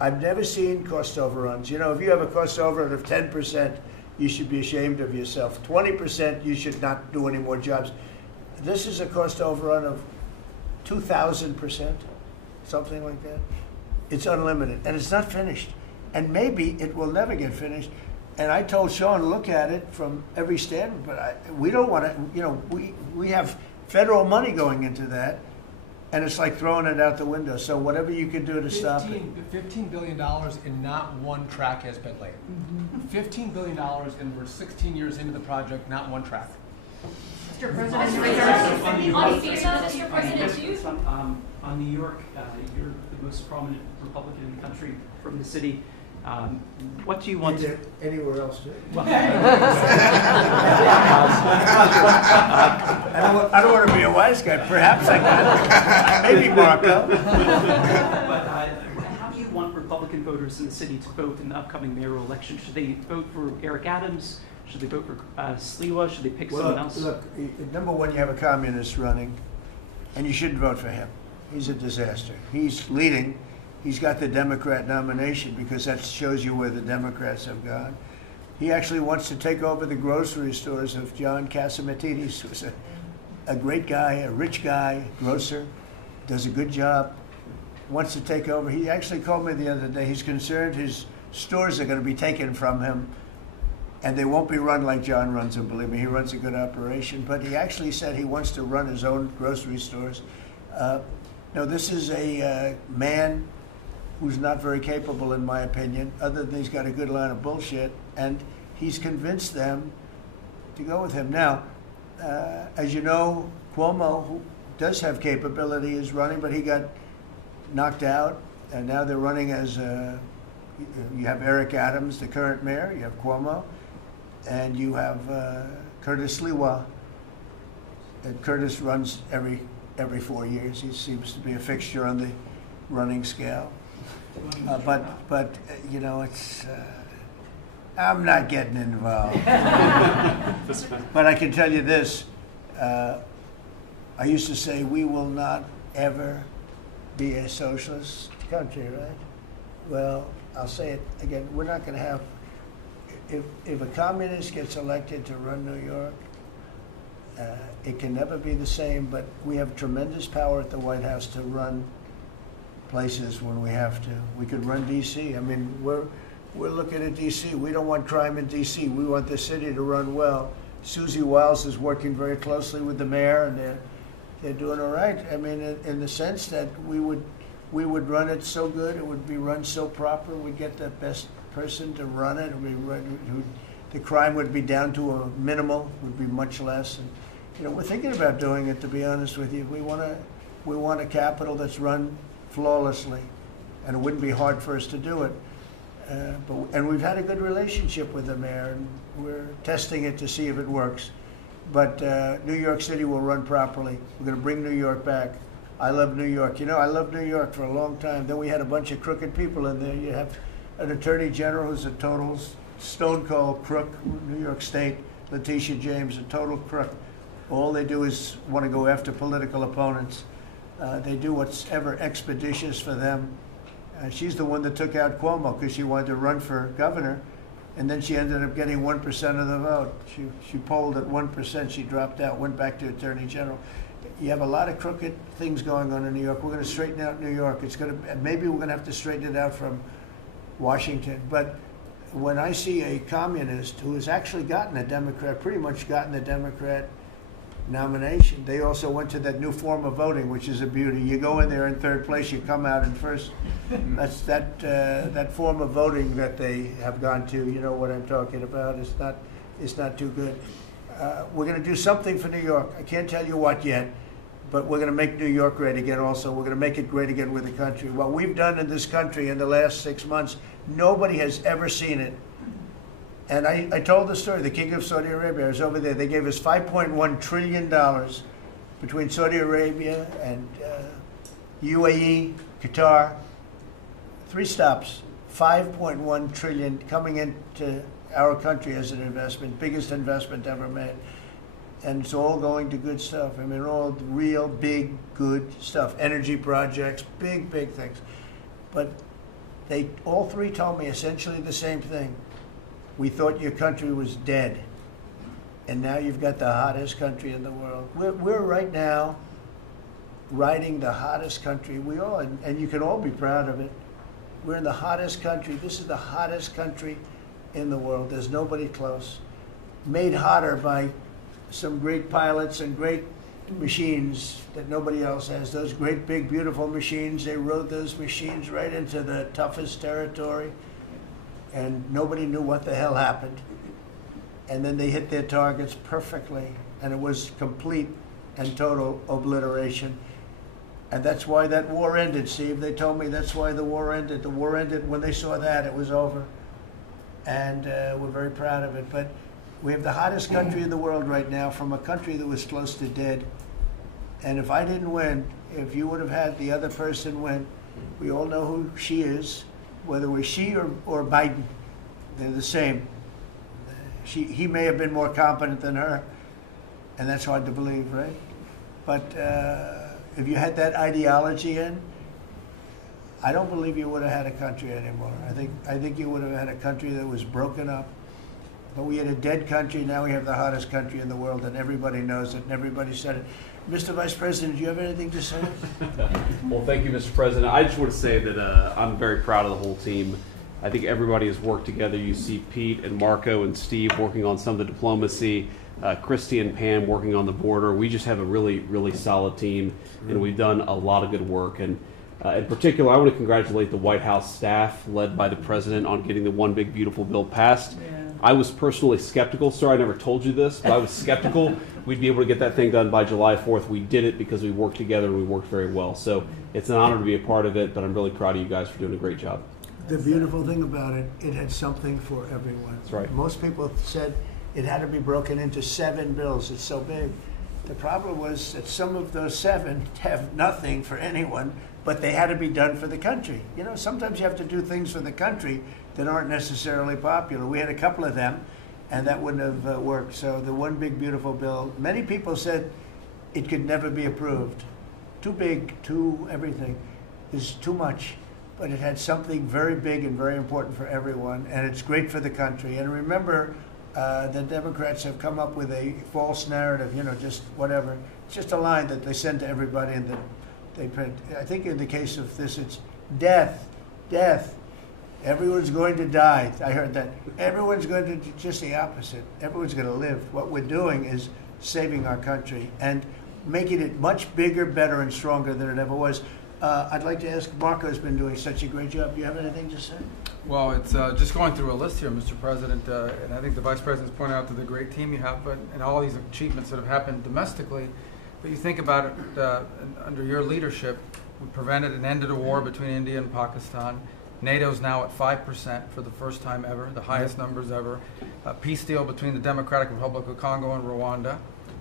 I've never seen cost overruns. You know, if you have a cost overrun of 10%, you should be ashamed of yourself. 20%, you should not do any more jobs. This is a cost overrun of 2,000%, something like that. It's unlimited, and it's not finished. And maybe it will never get finished. And I told Sean, look at it from every standpoint, but we don't want to, you know, we have federal money going into that, and it's like throwing it out the window. So whatever you can do to stop it. $15 billion and not one track has been laid. $15 billion and we're 16 years into the project, not one track. Mr. President, Mr. President, on New York, you're the most prominent Republican in the country from the city. What do you want to... Anywhere else, too? Well, I don't want to be a wise guy. Perhaps I can. Maybe Marco. But how do you want Republican voters in the city to vote in the upcoming mayoral election? Should they vote for Eric Adams? Should they vote for Sliwa? Should they pick someone else? Look, number one, you have a communist running, and you shouldn't vote for him. He's a disaster. He's leading. He's got the Democrat nomination because that shows you where the Democrats have gone. He actually wants to take over the grocery stores of John Catsimatidis, who's a great guy, a rich guy, grocer, does a good job, wants to take over. He actually called me the other day. He's concerned his stores are going to be taken from him, and they won't be run like John runs them, believe me. He runs a good operation, but he actually said he wants to run his own grocery stores. No, this is a man who's not very capable, in my opinion, other than he's got a good line of bullshit, and he's convinced them to go with him. Now, as you know, Cuomo, who does have capability, is running, but he got knocked out, and now they're running as, you have Eric Adams, the current mayor, you have Cuomo, and you have Curtis Sliwa. And Curtis runs every 4 years. He seems to be a fixture on the running scale. But you know, it's I'm not getting involved. But I can tell you this: I used to say we will not ever be a socialist country, right? Well, I'll say it again: we're not going to have. If a communist gets elected to run New York, it can never be the same. But we have tremendous power at the White House to run places when we have to. We could run D.C. I mean, we're looking at D.C. We don't want crime in D.C. We want the city to run well. Susie Wiles is working very closely with the mayor, and they're doing all right. I mean, in the sense that we would run it so good, it would be run so proper, we'd get the person to run it. The crime would be down to a minimal, would be much less. And, you know, we're thinking about doing it, to be honest with you. We want a capital that's run flawlessly, and it wouldn't be hard for us to do it. And we've had a good relationship with the mayor, and we're testing it to see if it works. But New York City will run properly. We're going to bring New York back. I love New York. You know, I loved New York for a long time. Then we had a bunch of crooked people in there. You have an attorney general who's a total stone cold crook, New York State, Letitia James, a total crook. All they do is want to go after political opponents. They do what's ever expeditious for them. She's the one that took out Cuomo because she wanted to run for governor, and then she ended up getting 1% of the vote. She polled at 1%. She dropped out, went back to attorney general. You have a lot of crooked things going on in New York. We're going to straighten out New York. Maybe we're going to have to straighten it out from Washington. But when I see a communist who has actually gotten a Democrat, pretty much gotten the Democrat nomination, they also went to that new form of voting, which is a beauty. You go in there in third place, you come out in first. That's that form of voting that they have gone to. You know what I'm talking about. It's not too good. We're going to do something for New York. I can't tell you what yet, but we're going to make New York great again also. We're going to make it great again with the country. What we've done in this country in the last 6 months, nobody has ever seen it. And I told the story, the King of Saudi Arabia, I was over there. They gave us $5.1 trillion between Saudi Arabia and UAE, Qatar. 3 stops, $5.1 trillion coming into our country as an investment, biggest investment ever made. And it's all going to good stuff. I mean, all real big, good stuff. Energy projects, big, big things. But they all 3 told me essentially the same thing. We thought your country was dead, and now you've got the hottest country in the world. We're right now riding the hottest country. We all, and you can all be proud of it. We're in the hottest country. This is the hottest country in the world. There's nobody close. Made hotter by some great pilots and great machines that nobody else has. Those great, big, beautiful machines, they rode those machines right into the toughest territory, and nobody knew what the hell happened. And then they hit their targets perfectly, and it was complete and total obliteration. And that's why that war ended, Steve. They told me that's why the war ended. The war ended when they saw that, it was over. And we're very proud of it. But we have the hottest country in the world right now, from a country that was close to dead. And if I didn't win, if you would have had the other person win, we all know who she is, whether it was she or Biden, they're the same. He may have been more competent than her, and that's hard to believe, right? But if you had that ideology in, I don't believe you would have had a country anymore. I think you would have had a country that was broken up. But we had a dead country. Now we have the hottest country in the world, and everybody knows it, and everybody said it. Mr. Vice President, do you have anything to say? Well, thank you, Mr. President. I just want to say that I'm very proud of the whole team. I think everybody has worked together. You see Pete and Marco and Steve working on some of the diplomacy, Kristi and Pam working on the border. We just have a really, really solid team, and we've done a lot of good work. And in particular, I want to congratulate the White House staff led by the President on getting the One Big Beautiful Bill passed. Yeah. I was personally skeptical. Sorry, I never told you this, but I was skeptical we'd be able to get that thing done by July 4th. We did it because we worked together and we worked very well. So it's an honor to be a part of it, but I'm really proud of you guys for doing a great job. The beautiful thing about it, it had something for everyone. That's right. Most people said it had to be broken into 7 bills. It's so big. The problem was that some of those 7 have nothing for anyone, but they had to be done for the country. You know, sometimes you have to do things for the country that aren't necessarily popular. We had a couple of them, and that wouldn't have worked. So the One Big Beautiful Bill, many people said it could never be approved. Too big, too everything. Is too much. But it had something very big and very important for everyone, and it's great for the country. And remember, the Democrats have come up with a false narrative, you know, just whatever. It's just a line that they send to everybody and that they print. I think in the case of this, it's death, death. Everyone's going to die. I heard that. Everyone's going to do just the opposite. Everyone's going to live. What we're doing is saving our country and making it much bigger, better, and stronger than it ever was. I'd like to ask, Marco's been doing such a great job. Do you have anything to say? Well, it's just going through a list here, Mr. President, and I think the Vice President's pointed out to the great team you have, but and all these achievements that have happened domestically. But you think about it, under your leadership, we prevented and ended a war between India and Pakistan. NATO's now at 5% for the first time ever, the highest numbers ever. A peace deal between the Democratic Republic of Congo and Rwanda.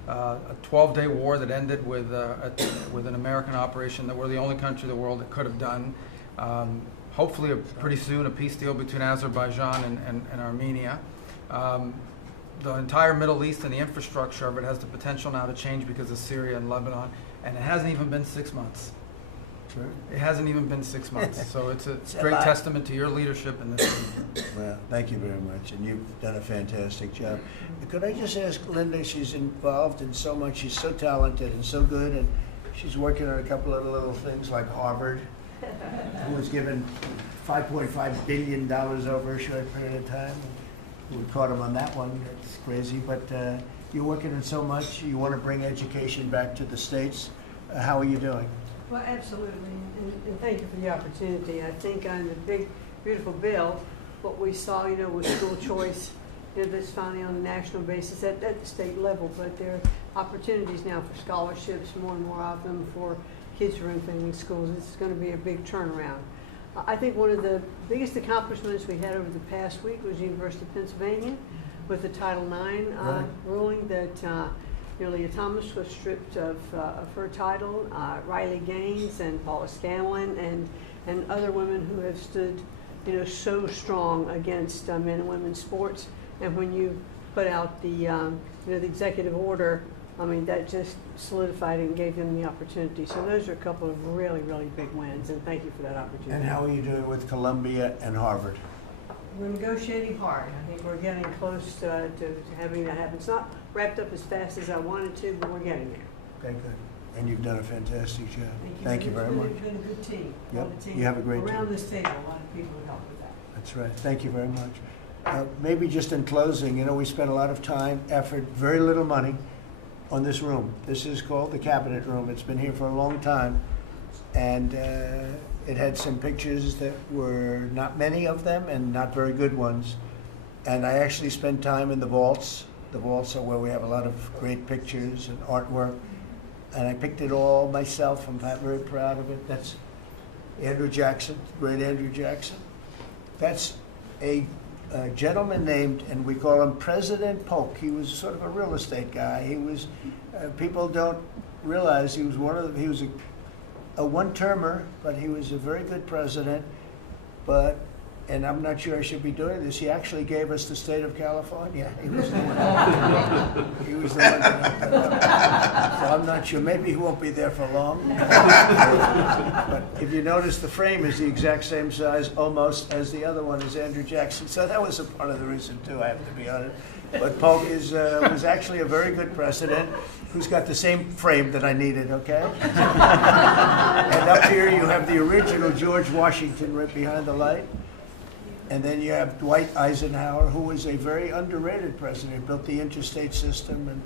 A 12-day war that ended with an American operation that we're the only country in the world that could have done. Hopefully, pretty soon, a peace deal between Azerbaijan and Armenia. The entire Middle East and the infrastructure of it has the potential now to change because of Syria and Lebanon, and it hasn't even been 6 months. Sure. It hasn't even been 6 months, so it's a great testament to your leadership in this. Well, thank you very much, and you've done a fantastic job. Could I just ask Linda, she's involved in so much, she's so talented and so good, and she's working on a couple of little things like Harvard, who was given $5.5 billion over a short period of time. We caught him on that one, it's crazy, but you're working on so much, you want to bring education back to the States. How are you doing? Well, absolutely, and thank you for the opportunity. I think on the big, beautiful bill, what we saw, was school choice, that's finally on a national basis at the state level, but there are opportunities now for scholarships, more and more of them for kids who are in failing schools. It's going to be a big turnaround. I think one of the biggest accomplishments we had over the past week was the University of Pennsylvania with the Title IX ruling that Leah Thomas was stripped of her title. Riley Gaines and Paula Scanlon and other women who have stood, so strong against men and women's sports. And when you put out the executive order, that just solidified it and gave them the opportunity. So those are a couple of really, really big wins, and thank you for that opportunity. And how are you doing with Columbia and Harvard? We're negotiating hard. I think we're getting close to having that happen. It's not wrapped up as fast as I wanted to, but we're getting there. Okay, good. And you've done a fantastic job. Thank you very much. It's been a good team. Yep. Team You have a great team. around this table, a lot of people have helped with that. That's right. Thank you very much. Maybe just in closing, we spent a lot of time, effort, very little money on this room. This is called the Cabinet Room. It's been here for a long time. And it had some pictures that were not many of them and not very good ones. And I actually spent time in the vaults. The vaults are where we have a lot of great pictures and artwork. And I picked it all myself. I'm very proud of it. That's Andrew Jackson, great Andrew Jackson. That's a gentleman named, and we call him President Polk. He was sort of a real estate guy. He was, people don't realize he was he was a one-termer, but he was a very good president. And I'm not sure I should be doing this, he actually gave us the state of California. He was the one. He was the one. So I'm not sure, maybe he won't be there for long. But if you notice, the frame is the exact same size, almost, as the other one is Andrew Jackson. So that was a part of the reason, too, I have to be honest. But Polk was actually a very good president who's got the same frame that I needed, okay? And up here you have the original George Washington right behind the light. And then you have Dwight Eisenhower, who was a very underrated president, built the interstate system, and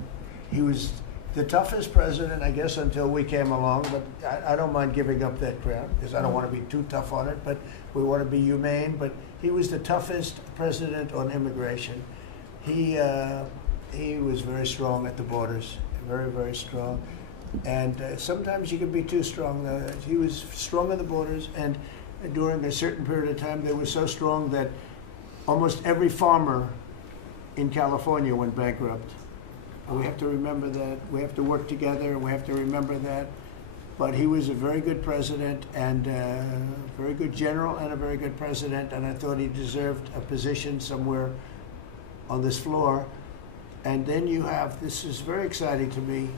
he was the toughest president, I guess, until we came along. But I don't mind giving up that crown, because I don't want to be too tough on it, but we want to be humane. But he was the toughest president on immigration. He was very strong at the borders, very, very strong. And sometimes you can be too strong. He was strong at the borders, and during a certain period of time, they were so strong that almost every farmer in California went bankrupt. And we have to remember that. We have to work together, and we have to remember that. But he was a very good president, and a very good general, and a very good president, and I thought he deserved a position somewhere on this floor. And then you have, this is very exciting to me,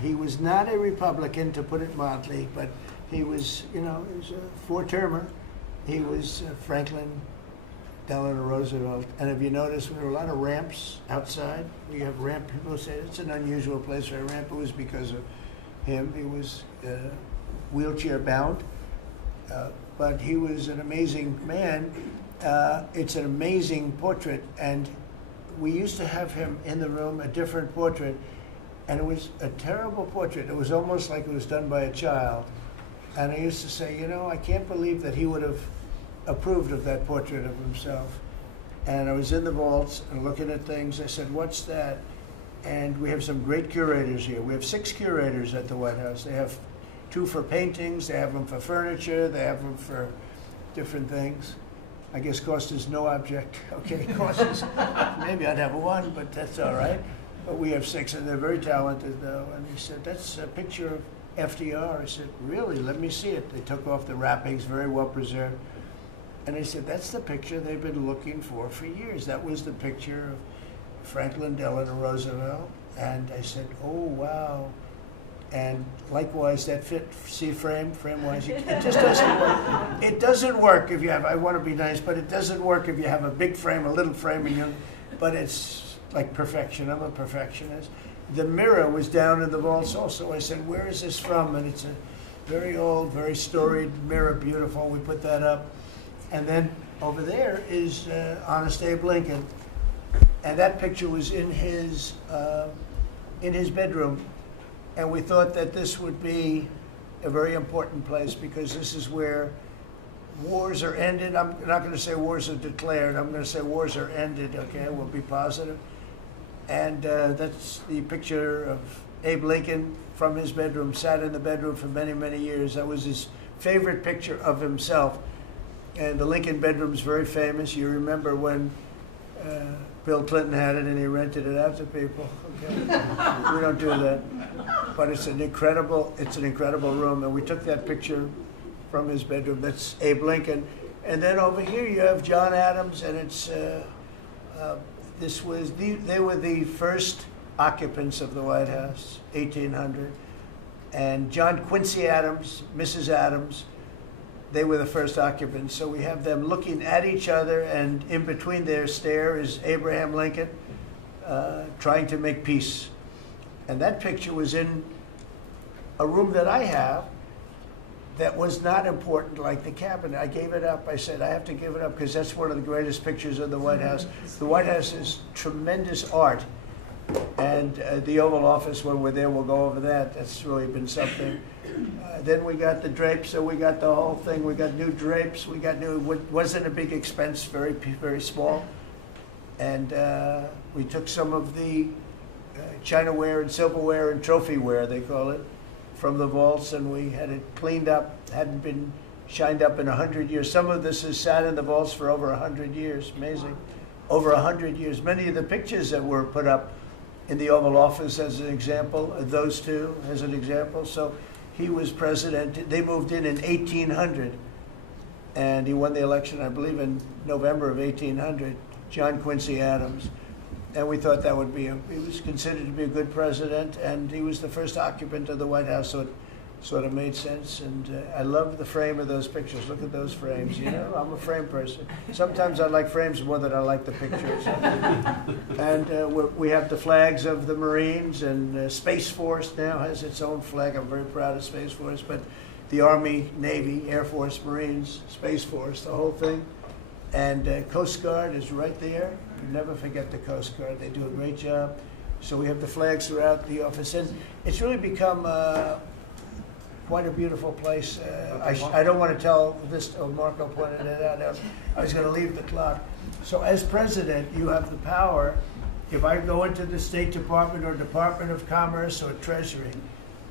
he was not a Republican, to put it mildly, but he was, he was a four-termer. He was Franklin Delano Roosevelt. And if you notice, there were a lot of ramps outside. We have ramp, people say it's an unusual place for a ramp. It was because of him. He was wheelchair bound, but he was an amazing man. It's an amazing portrait, and we used to have him in the room, a different portrait, and it was a terrible portrait. It was almost like it was done by a child. And I used to say, I can't believe that he would have approved of that portrait of himself. And I was in the vaults and looking at things. I said, what's that? And we have some great curators here. We have 6 curators at the White House. They have 2 for paintings, they have them for furniture, they have them for different things. I guess cost is no object. Okay, cost is, maybe I'd have 1, but that's all right. But we have 6, and they're very talented, though. And he said, that's a picture of FDR. I said, really? Let me see it. They took off the wrappings, very well preserved. And they said, that's the picture they've been looking for years. That was the picture of Franklin Delano Roosevelt. And I said, oh, wow. And likewise, that fit, see frame-wise, it just doesn't work. It doesn't work if you have, I want to be nice, but it doesn't work if you have a big frame, a little frame, and but it's like perfection. I'm a perfectionist. The mirror was down in the vaults also. I said, where is this from? And it's a very old, very storied mirror, beautiful. We put that up. And then over there is Honest Abe Lincoln. And that picture was in his bedroom. And we thought that this would be a very important place because this is where wars are ended. I'm not going to say wars are declared. I'm going to say wars are ended, okay? We'll be positive. And that's the picture of Abe Lincoln from his bedroom, sat in the bedroom for many, many years. That was his favorite picture of himself. And the Lincoln bedroom is very famous. You remember when Bill Clinton had it and he rented it out to people. Okay? We don't do that. But it's an incredible room. And we took that picture from his bedroom. That's Abe Lincoln. And then over here you have John Adams, and it's they were the first occupants of the White House, 1800. And John Quincy Adams, Mrs. Adams, they were the first occupants. So we have them looking at each other, and in between their stare is Abraham Lincoln trying to make peace. And that picture was in a room that I have that was not important, like the cabinet. I gave it up. I said, I have to give it up because that's one of the greatest pictures of the White House. The White House is tremendous art. And the Oval Office, when we're there, we'll go over that. That's really been something. Then we got the drapes, so we got the whole thing. We got new drapes. We got new, wasn't a big expense, very, very small. And we took some of the chinaware and silverware and trophyware, they call it, from the vaults, and we had it cleaned up. Hadn't been shined up in 100 years. Some of this has sat in the vaults for over 100 years. Amazing. Over 100 years. Many of the pictures that were put up in the Oval Office as an example, those two as an example. So he was president. They moved in 1800, and he won the election, I believe, in November of 1800, John Quincy Adams. And we thought that would be, he was considered to be a good president, and he was the first occupant of the White House, so it sort of made sense. And I love the frame of those pictures. Look at those frames, you know? I'm a frame person. Sometimes I like frames more than I like the pictures. And we have the flags of the Marines, and Space Force now has its own flag. I'm very proud of Space Force, but the Army, Navy, Air Force, Marines, Space Force, the whole thing. And Coast Guard is right there. You never forget the Coast Guard. They do a great job. So we have the flags throughout the office. And it's really become quite a beautiful place. I don't want to tell this, Marco pointed it out. I was going to leave the clock. So as president, you have the power. If I go into the State Department or Department of Commerce or Treasury,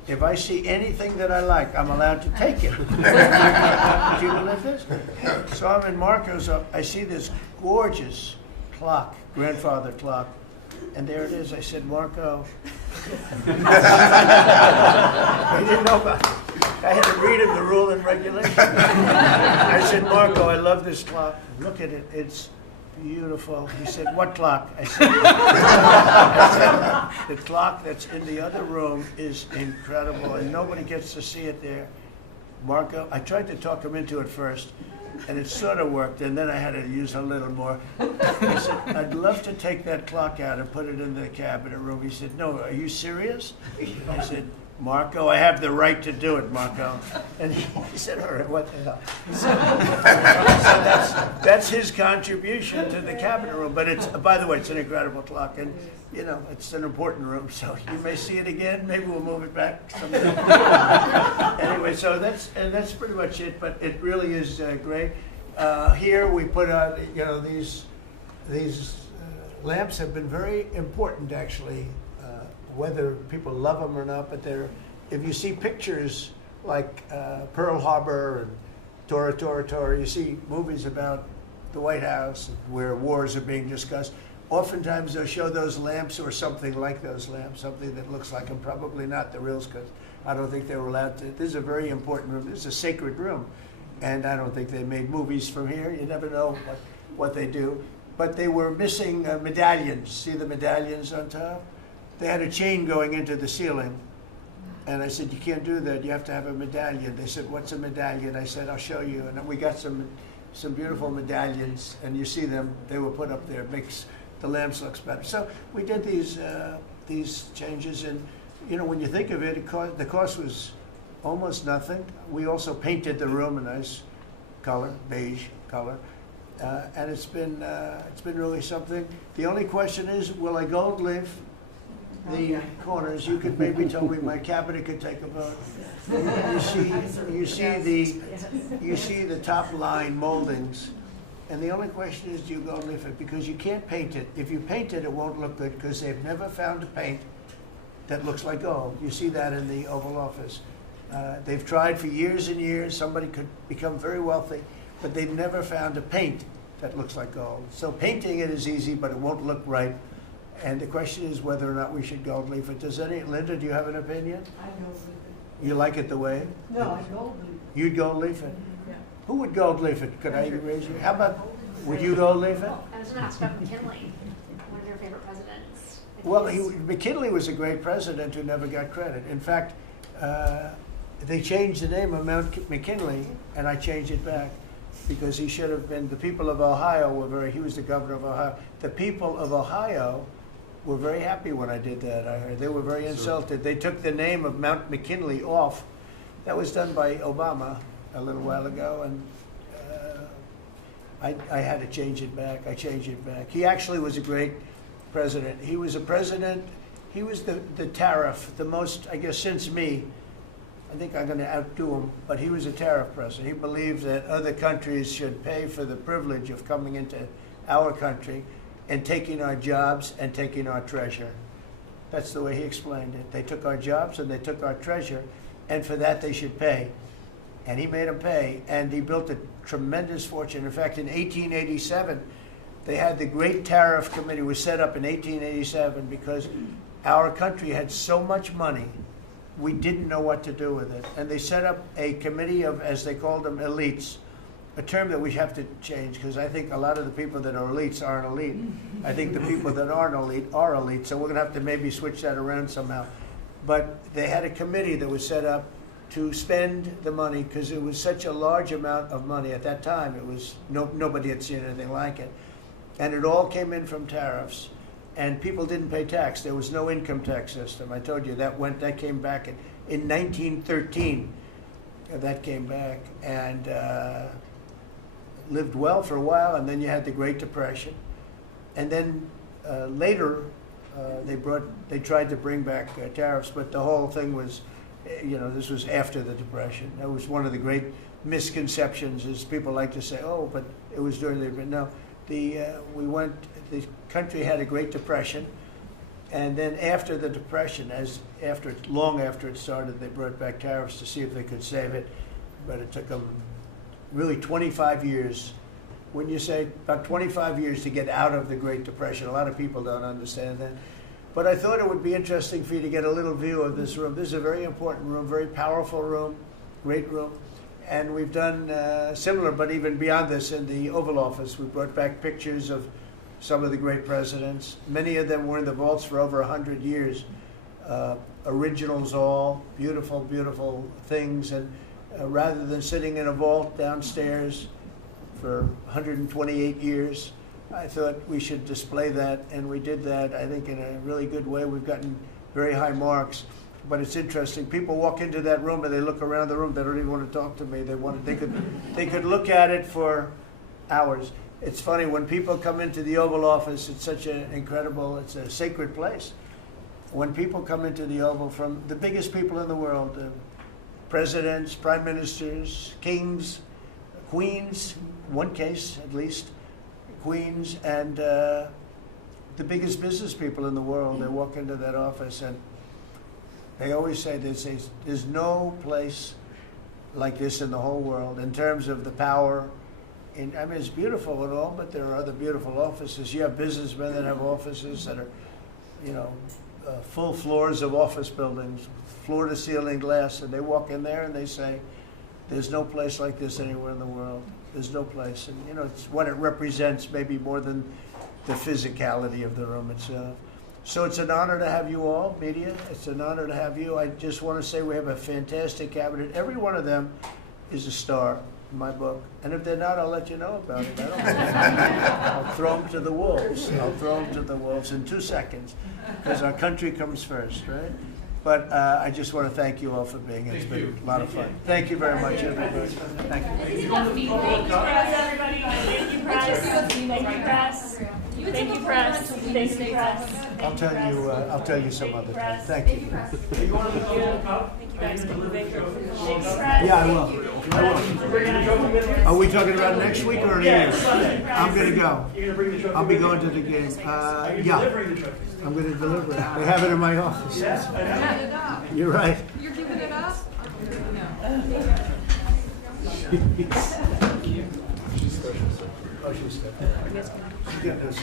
if I see anything that I like, I'm allowed to take it. Do you believe this? So I'm in Marco's, I see this gorgeous clock, grandfather clock, and there it is. I said, Marco. He didn't know about it. I had to read him the rule and regulation. I said, Marco, I love this clock. Look at it. It's beautiful. He said, what clock? I said, the clock that's in the other room is incredible, and nobody gets to see it there. Marco, I tried to talk him into it first, and it sort of worked, and then I had to use a little more. I said, I'd love to take that clock out and put it in the cabinet room. He said, no, are you serious? I said, Marco, I have the right to do it, Marco. And he said, all right, what the hell? So that's his contribution to the cabinet room. But it's, by the way, it's an incredible clock. And, you know, it's an important room. So you may see it again. Maybe we'll move it back someday. Anyway, so that's pretty much it. But it really is great. Here we put out, you know, these lamps have been very important, actually, whether people love them or not. But if you see pictures like Pearl Harbor and Tora Tora Tora, you see movies about the White House where wars are being discussed. Oftentimes they'll show those lamps or something like those lamps, something that looks like them, probably not the reals, because I don't think they were allowed to. This is a very important room. This is a sacred room. And I don't think they made movies from here. You never know what they do. But they were missing medallions. See the medallions on top? They had a chain going into the ceiling. And I said, you can't do that. You have to have a medallion. They said, what's a medallion? I said, I'll show you. And we got some beautiful medallions. And you see them. They were put up there. It makes the lamps look better. So we did these changes. And, you know, when you think of it, the cost was almost nothing. We also painted the room a nice color, beige color. And it's been really something. The only question is, will I gold leaf the corners? You could maybe tell me my cabinet could take a vote. You see the top line moldings, and the only question is, do you gold leaf it? Because you can't paint it. If you paint it, it won't look good because they've never found a paint that looks like gold. You see that in the Oval Office. They've tried for years and years. Somebody could become very wealthy, but they've never found a paint that looks like gold. So painting it is easy, but it won't look right. And the question is whether or not we should gold leaf it. Linda, do you have an opinion? I gold leaf it. You like it the way? No, I gold leaf it. You'd gold leaf it? Yeah. Who would gold leaf it? Could I raise you? How about, would you gold leaf it? I was going to ask about McKinley, one of your favorite presidents. Well, McKinley was a great president who never got credit. In fact, they changed the name of Mount McKinley, and I changed it back because he should have been. The people of Ohio he was the governor of Ohio. The people of Ohio were very happy when I did that. I heard they were very insulted. They took the name of Mount McKinley off. That was done by Obama a little while ago, and I had to change it back. I changed it back. He actually was a great president. He was a president. He was the tariff, the most, I guess, since me. I think I'm going to outdo him, but he was a tariff president. He believed that other countries should pay for the privilege of coming into our country and taking our jobs and taking our treasure. That's the way he explained it. They took our jobs and they took our treasure, and for that they should pay. And he made them pay, and he built a tremendous fortune. In fact, in 1887, they had the Great Tariff Committee was set up in 1887 because our country had so much money, we didn't know what to do with it. And they set up a committee of, as they called them, elites, a term that we have to change because I think a lot of the people that are elites aren't elite. I think the people that aren't elite are elite, so we're going to have to maybe switch that around somehow. But they had a committee that was set up to spend the money because it was such a large amount of money at that time. It was nobody had seen anything like it. And it all came in from tariffs. And people didn't pay tax. There was no income tax system. I told you that came back in 1913. That came back and lived well for a while. And then you had the Great Depression. And then later they tried to bring back tariffs, but the whole thing was, this was after the Depression. That was one of the great misconceptions. Is people like to say, "Oh, but it was during the." No, the country had a Great Depression, and then after the Depression, long after it started, they brought back tariffs to see if they could save it, but it took them really 25 years. When you say about 25 years to get out of the Great Depression, a lot of people don't understand that. But I thought it would be interesting for you to get a little view of this room. This is a very important room, very powerful room, great room. And we've done similar, but even beyond this, in the Oval Office. We brought back pictures of some of the great presidents. Many of them were in the vaults for over 100 years. Originals all, beautiful, beautiful things. And rather than sitting in a vault downstairs for 128 years, I thought we should display that, and we did that, I think, in a really good way. We've gotten very high marks. But it's interesting. People walk into that room and they look around the room. They don't even want to talk to me. They could look at it for hours. It's funny when people come into the Oval Office. It's such an incredible. It's a sacred place. When people come into the Oval from the biggest people in the world, presidents, prime ministers, kings, Queens, one case at least, Queens, and the biggest business people in the world, they walk into that office and they always say there's no place like this in the whole world in terms of the power. I mean, it's beautiful and all, but there are other beautiful offices. You have businessmen that have offices that are, you know, full floors of office buildings, floor-to-ceiling glass, and they walk in there and they say, there's no place like this anywhere in the world. There's no place. And, you know, it's what it represents maybe more than the physicality of the room itself. So it's an honor to have you all, media. It's an honor to have you. I just want to say we have a fantastic cabinet. Every one of them is a star in my book. And if they're not, I'll let you know about it. I don't know. I'll throw them to the wolves. I'll throw them to the wolves in 2 seconds, because our country comes first, right? But I just want to thank you all for being here. It's been a lot of fun. Thank you very much, everybody. Thank you. Thank you, press, everybody. Thank you, press. Thank you, press. Thank you, press. Thank you, press. I'll tell you some other time. Thank you. Thank you guys for moving. Yeah, I will. Are we talking about next week or next? I'm going to go. I'll be going to the game. Yeah, I'm going to deliver it. They have it in my office. You're right. You're giving it up? Oh, she's special.